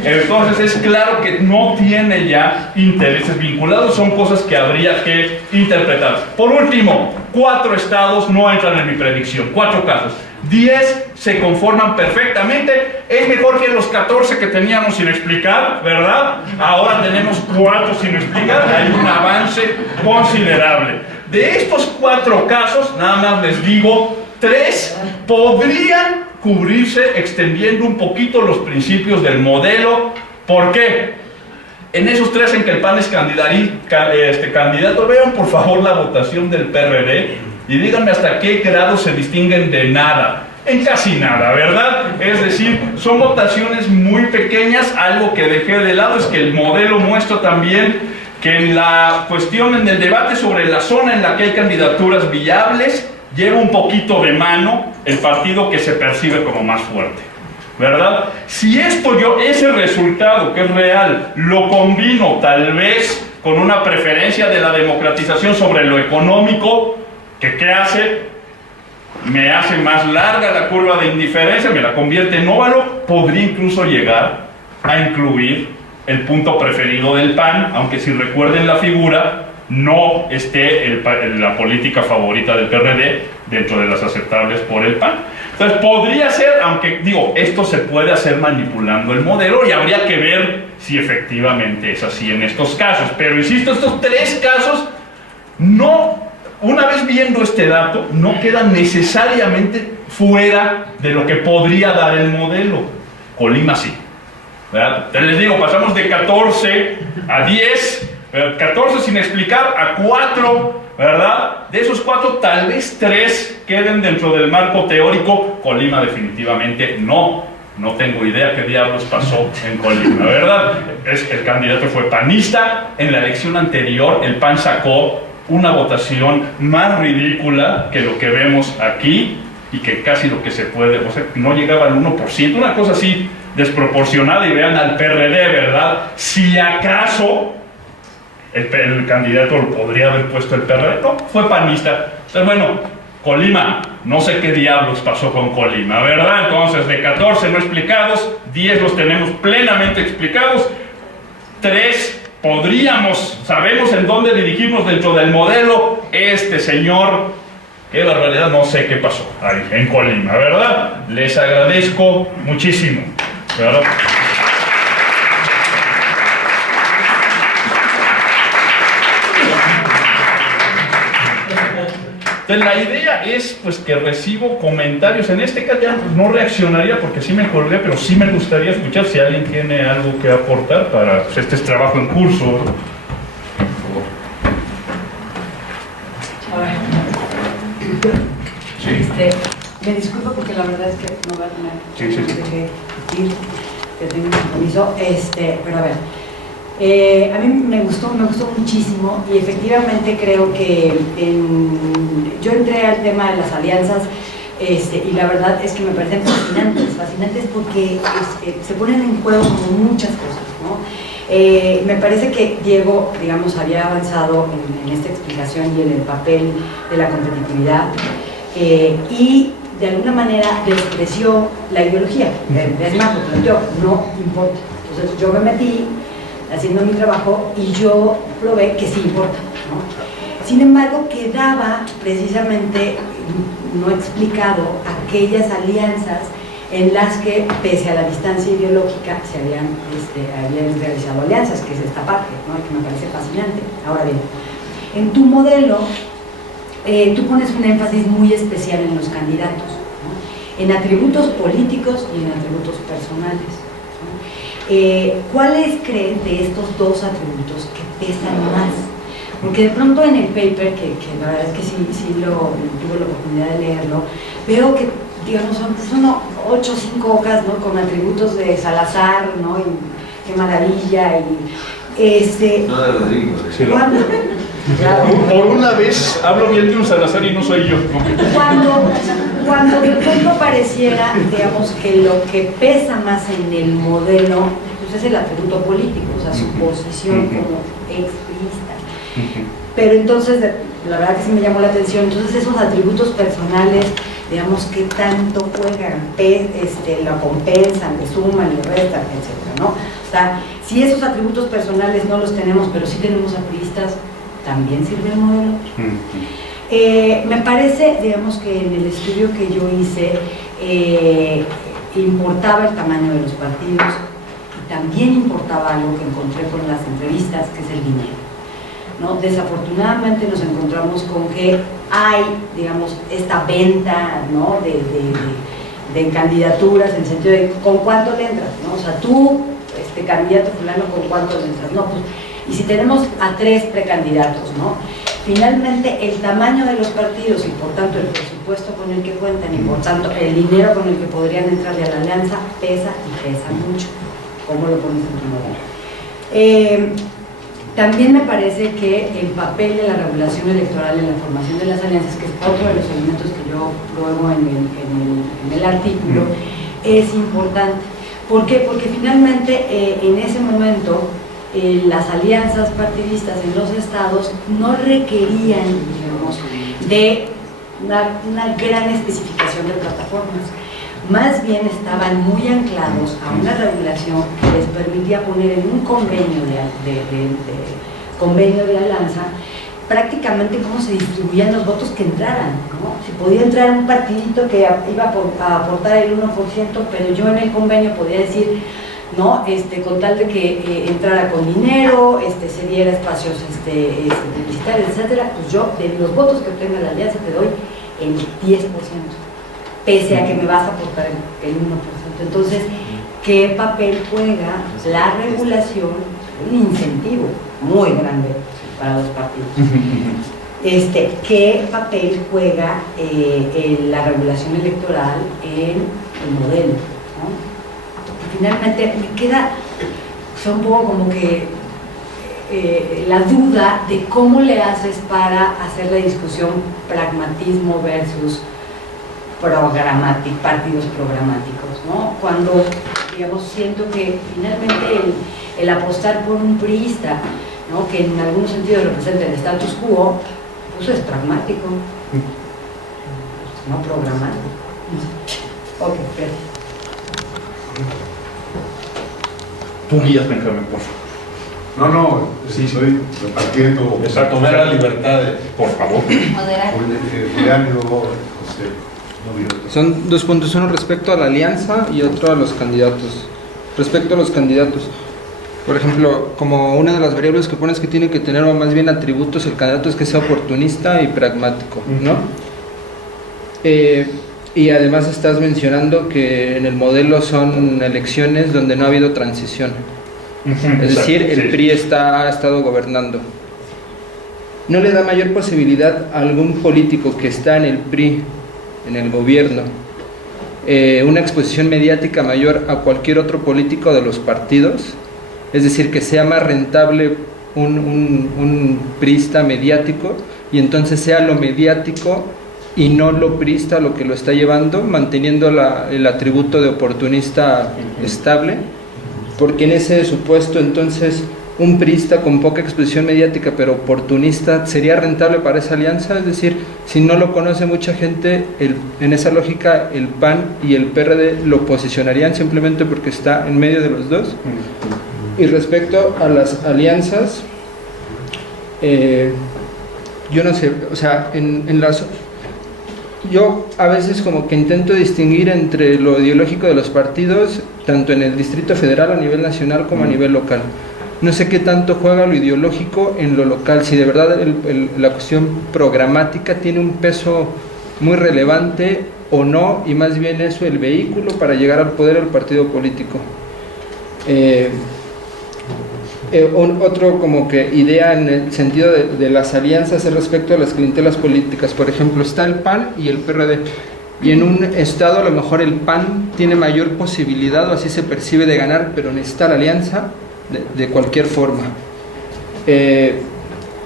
Entonces es claro que no tiene ya intereses vinculados, son cosas que habría que interpretar. Por último, 4 estados no entran en mi predicción, 4 casos. 10 se conforman perfectamente, es mejor que los 14 que teníamos sin explicar, ¿verdad? Ahora tenemos 4 sin explicar, hay un avance considerable. De estos 4 casos, nada más les digo, 3 podrían cubrirse extendiendo un poquito los principios del modelo. ¿Por qué? En esos 3 en que el PAN es candidato, vean por favor la votación del PRD y díganme hasta qué grado se distinguen de nada. En casi nada, ¿verdad? Es decir, son votaciones muy pequeñas. Algo que dejé de lado es que el modelo muestra también que en la cuestión, en el debate sobre la zona en la que hay candidaturas viables, lleva un poquito de mano el partido que se percibe como más fuerte, ¿verdad? Si esto ese resultado que es real, lo combino tal vez con una preferencia de la democratización sobre lo económico, ¿qué hace? Me hace más larga la curva de indiferencia, me la convierte en óvalo, podría incluso llegar a incluir el punto preferido del PAN, aunque si recuerden la figura, no esté la política favorita del PRD dentro de las aceptables por el PAN. Entonces podría ser, aunque digo, esto se puede hacer manipulando el modelo y habría que ver si efectivamente es así en estos casos. Pero insisto, estos tres casos, no, una vez viendo este dato, no quedan necesariamente fuera de lo que podría dar el modelo. Colima sí, ¿verdad? Entonces les digo, pasamos de 14 a 10, 14 sin explicar, a 4, ¿verdad? De esos 4, tal vez 3 queden dentro del marco teórico. Colima definitivamente no. No tengo idea qué diablos pasó en Colima, ¿verdad? El candidato fue panista. En la elección anterior, el PAN sacó una votación más ridícula que lo que vemos aquí y que casi lo que se puede, o sea, no llegaba al 1%, una cosa así desproporcionada. Y vean al PRD, ¿verdad? Si acaso el candidato lo podría haber puesto el PRD, no, fue panista. Entonces, bueno, Colima, no sé qué diablos pasó con Colima, ¿verdad? Entonces, de 14 no explicados, 10 los tenemos plenamente explicados, 3 sabemos en dónde dirigirnos dentro del modelo. Este señor, que la realidad no sé qué pasó ahí en Colima, ¿verdad? Les agradezco muchísimo, ¿verdad? Entonces la idea es pues que recibo comentarios. En este caso ya no reaccionaría porque sí me colgué, pero sí me gustaría escuchar si alguien tiene algo que aportar para pues, este es trabajo en curso. Sí. Me disculpo porque la verdad es que no voy a tener que decir que tengo un compromiso, pero a ver. A mí me gustó muchísimo y efectivamente creo que yo entré al tema de las alianzas y la verdad es que me parecen fascinantes porque se ponen en juego como muchas cosas, ¿no? Me parece que Diego, digamos, había avanzado en esta explicación y en el papel de la competitividad y de alguna manera despreció la ideología. Es más, lo planteó, no importa. Entonces yo me metí haciendo mi trabajo y yo probé que sí importa, ¿no? Sin embargo, quedaba precisamente no explicado aquellas alianzas en las que, pese a la distancia ideológica, se habían realizado alianzas, que es esta parte, ¿no? Que me parece fascinante. Ahora bien, en tu modelo, tú pones un énfasis muy especial en los candidatos, ¿no? En atributos políticos y en atributos personales. ¿Cuáles creen de estos dos atributos que pesan más? Porque de pronto en el paper, que la verdad es que sí tuve la oportunidad de leerlo, veo que, digamos, son 8 o 5 hojas, ¿no? Con atributos de Salazar, ¿no? Y qué maravilla, y no de Rodrigo. Sí, por una vez hablo bien de un Salazar y no soy yo. Cuando de pronto pareciera, digamos, que lo que pesa más en el modelo pues es el atributo político, o sea, su posición como expriista. Pero entonces, la verdad que sí me llamó la atención, entonces esos atributos personales, digamos, que tanto juegan, lo compensan, le suman, le restan, etc., ¿no? O sea, si esos atributos personales no los tenemos, pero sí tenemos apristas, ¿también sirve el modelo? Me parece, digamos, que en el estudio que yo hice importaba el tamaño de los partidos y también importaba algo que encontré con las entrevistas, que es el dinero, ¿no? Desafortunadamente nos encontramos con que hay, digamos, esta venta, ¿no? de candidaturas en el sentido de ¿con cuánto le entras? ¿No? O sea, tú, candidato fulano, ¿con cuánto le entras? No, pues, y si tenemos a 3 precandidatos, ¿no? Finalmente, el tamaño de los partidos y por tanto el presupuesto con el que cuentan y por tanto el dinero con el que podrían entrarle a la alianza pesa y pesa mucho. ¿Cómo lo pones en tu modelo? También me parece que el papel de la regulación electoral en la formación de las alianzas, que es otro de los elementos que yo pruebo en el artículo, es importante. ¿Por qué? Porque finalmente en ese momento las alianzas partidistas en los estados no requerían, digamos, de una gran especificación de plataformas. Más bien estaban muy anclados a una regulación que les permitía poner en un convenio convenio de alianza prácticamente cómo se distribuían los votos que entraran, ¿no? Si podía entrar un partidito que iba a aportar el 1%, pero yo en el convenio podía decir, ¿no? Con tal de que entrara con dinero, se diera espacios publicitarios, etcétera, pues yo de los votos que obtenga la alianza te doy el 10%, pese a que me vas a aportar el 1%. Entonces, ¿qué papel juega la regulación? Un incentivo muy grande para los partidos. ¿Qué papel juega la regulación electoral en el modelo, ¿no? Finalmente me queda un poco como que la duda de cómo le haces para hacer la discusión pragmatismo versus partidos programáticos, ¿no? Cuando, digamos, siento que finalmente el apostar por un priista, ¿no? Que en algún sentido representa el status quo, pues es pragmático, no programático. Ok, gracias. Tú guías, Benjamín, por favor. No, sí, estoy repartiendo. Exacto, tomar la libertad de. Por favor. Moderar. Son 2 puntos, uno respecto a la alianza y otro a los candidatos. Respecto a los candidatos, por ejemplo, como una de las variables que pones que tiene que tener, o más bien atributos, el candidato es que sea oportunista y pragmático, ¿no? Y además estás mencionando que en el modelo son elecciones donde no ha habido transición. Es decir, el PRI ha estado gobernando. ¿No le da mayor posibilidad a algún político que está en el PRI, en el gobierno, una exposición mediática mayor a cualquier otro político de los partidos? Es decir, que sea más rentable un priista mediático y entonces sea lo mediático y no lo priista lo que lo está llevando, manteniendo el atributo de oportunista estable, porque en ese supuesto entonces un priista con poca exposición mediática pero oportunista sería rentable para esa alianza. Es decir, si no lo conoce mucha gente, en esa lógica el PAN y el PRD lo posicionarían simplemente porque está en medio de los dos. Y respecto a las alianzas, yo no sé, o sea, yo a veces como que intento distinguir entre lo ideológico de los partidos, tanto en el Distrito Federal a nivel nacional como a nivel local. No sé qué tanto juega lo ideológico en lo local, si de verdad la cuestión programática tiene un peso muy relevante o no, y más bien eso el vehículo para llegar al poder del partido político. Otro como que idea en el sentido de las alianzas es respecto a las clientelas políticas. Por ejemplo, está el PAN y el PRD, y en un estado a lo mejor el PAN tiene mayor posibilidad, o así se percibe, de ganar, pero necesita la alianza de cualquier forma.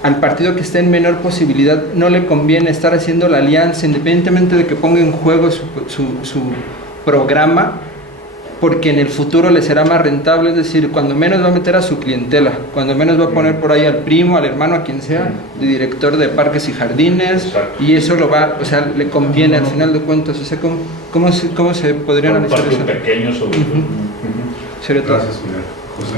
Al partido que esté en menor posibilidad no le conviene estar haciendo la alianza, independientemente de que ponga en juego su programa, porque en el futuro le será más rentable. Es decir, cuando menos va a meter a su clientela, cuando menos va a poner por ahí al primo, al hermano, a quien sea, de director de parques y jardines. Exacto. Y eso le conviene al final de cuentas. O sea, ¿cómo se podría analizar eso? Pequeño sobre Gracias, José.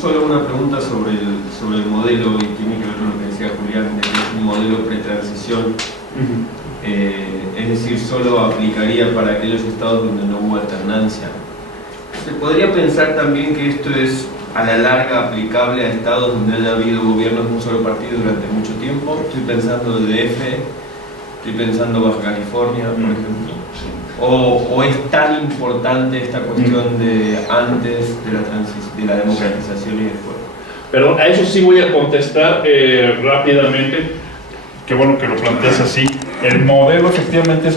Solo una pregunta sobre el modelo, y tiene que ver con lo que decía Julián, de que es un modelo pretransición. Es decir, solo aplicaría para aquellos estados donde no hubo alternancia. Se podría pensar también que esto es a la larga aplicable a estados donde haya habido gobiernos de un solo partido durante mucho tiempo. Estoy pensando de DF, estoy pensando Baja California, por ejemplo. ¿O es tan importante esta cuestión de antes de la democratización y después? Pero a eso sí voy a contestar rápidamente. Qué bueno que lo planteas así. El modelo efectivamente es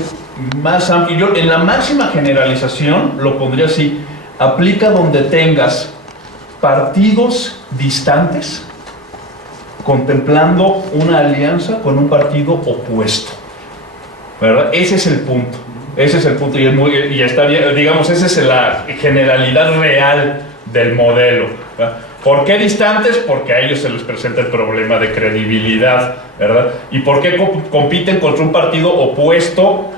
más amplio. Yo en la máxima generalización lo pondría así: aplica donde tengas partidos distantes contemplando una alianza con un partido opuesto, ¿verdad? Ese es el punto. Ese es el punto y está bien, digamos, esa es la generalidad real del modelo, ¿verdad? ¿Por qué distantes? Porque a ellos se les presenta el problema de credibilidad, ¿verdad? ¿Y por qué compiten contra un partido opuesto?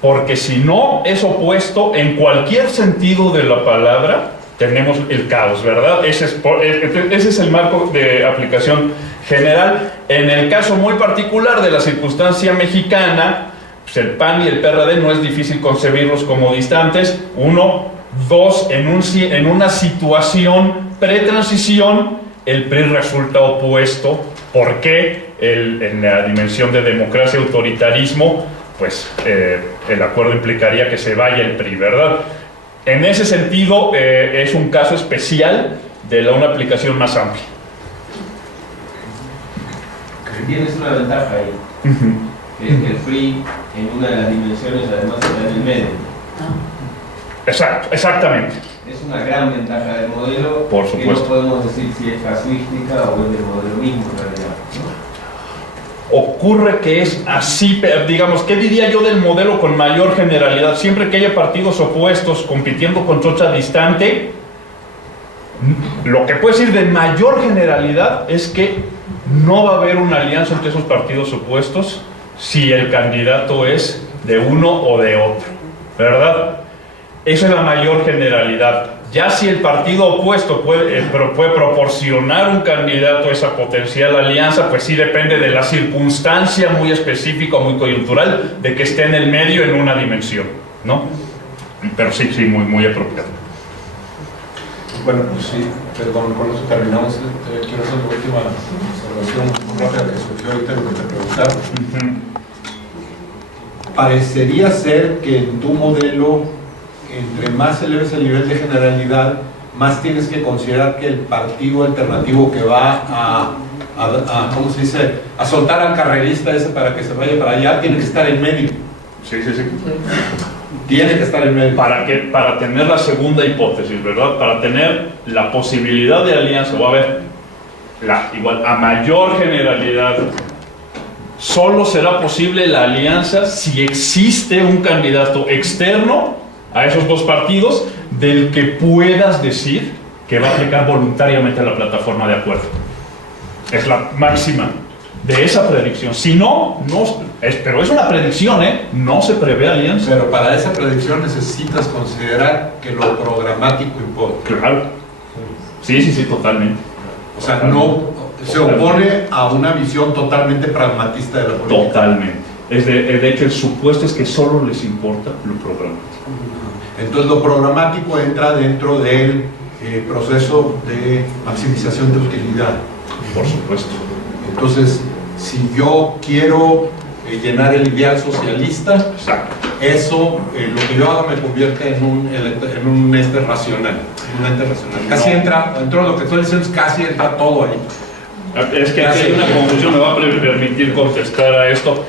Porque si no es opuesto en cualquier sentido de la palabra, tenemos el caos, ¿verdad? Ese es el marco de aplicación general. En el caso muy particular de la circunstancia mexicana, pues el PAN y el PRD no es difícil concebirlos como distantes. Uno, dos, en una situación pretransición, el PRI resulta opuesto. ¿Por qué? En la dimensión de democracia, autoritarismo, pues el acuerdo implicaría que se vaya el PRI, ¿verdad? En ese sentido, es un caso especial de una aplicación más amplia. Tienes una ventaja ahí, que es que el PRI en una de las dimensiones además está en el medio. Exacto, exactamente. Es una gran ventaja del modelo. Por supuesto. Que no podemos decir si es casuística o es del modelo mismo en realidad, ¿no? Ocurre que es así, digamos, ¿qué diría yo del modelo con mayor generalidad? Siempre que haya partidos opuestos compitiendo contra otra distante, lo que puede decir de mayor generalidad es que no va a haber una alianza entre esos partidos opuestos si el candidato es de uno o de otro, ¿verdad? Esa es la mayor generalidad. Ya si el partido opuesto puede proporcionar un candidato a esa potencial alianza, pues sí depende de la circunstancia muy específica, muy coyuntural, de que esté en el medio en una dimensión, ¿no? Pero sí, muy apropiado. Bueno, pues sí, perdón, con eso terminamos. Quiero hacer una última observación rápida que surgió ahorita lo que te preguntaron. Parecería ser que en tu modelo, entre más eleves el nivel de generalidad, más tienes que considerar que el partido alternativo que va ¿cómo se dice?, a soltar al carrerista ese para que se vaya para allá, tiene que estar en medio. Sí. Tiene que estar en medio. Para tener la segunda hipótesis, ¿verdad? Para tener la posibilidad de alianza, o a ver, igual a mayor generalidad, solo será posible la alianza si existe un candidato externo a esos dos partidos del que puedas decir que va a aplicar voluntariamente la plataforma de acuerdo. Es la máxima de esa predicción. Si no, pero es una predicción, no se prevé alianza. Pero para esa predicción necesitas considerar que lo programático importa. Claro. Sí, totalmente. O sea, no se opone a una visión totalmente pragmatista de la política. Totalmente. De hecho, el supuesto es que solo les importa lo programático. Entonces, lo programático entra dentro del proceso de maximización de utilidad. Por supuesto. Entonces, si yo quiero llenar el ideal socialista, exacto, eso, lo que yo haga me convierte en un ente racional. Un ente racional. Casi dentro de lo que estoy diciendo, casi entra todo ahí. Es que aquí hay una confusión, me va a permitir contestar a esto.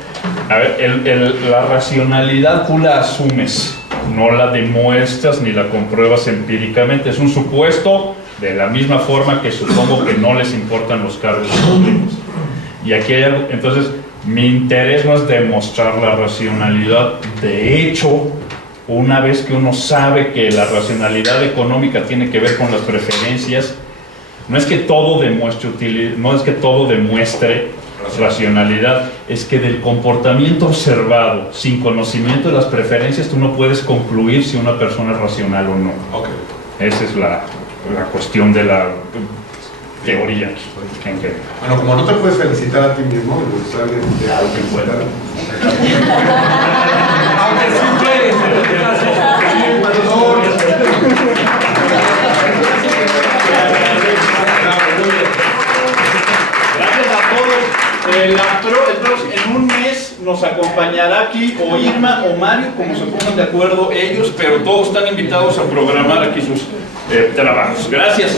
A ver, la racionalidad tú la asumes, no la demuestras ni la compruebas empíricamente. Es un supuesto de la misma forma que supongo que no les importan los cargos públicos. Y aquí hay algo, entonces mi interés no es demostrar la racionalidad. De hecho, una vez que uno sabe que la racionalidad económica tiene que ver con las preferencias, no es que todo demuestre utilidad, no es que todo demuestre racionalidad, es que del comportamiento observado, sin conocimiento de las preferencias, tú no puedes concluir si una persona es racional o no. Okay. Esa es la cuestión de la teoría. Bueno, como no te puedes felicitar a ti mismo, de algo que pueda. Aunque sí puedes, en este caso. Gracias a todos. En un mes nos acompañará aquí o Irma o Mario, como se pongan de acuerdo ellos, pero todos están invitados a programar aquí sus trabajos. Gracias.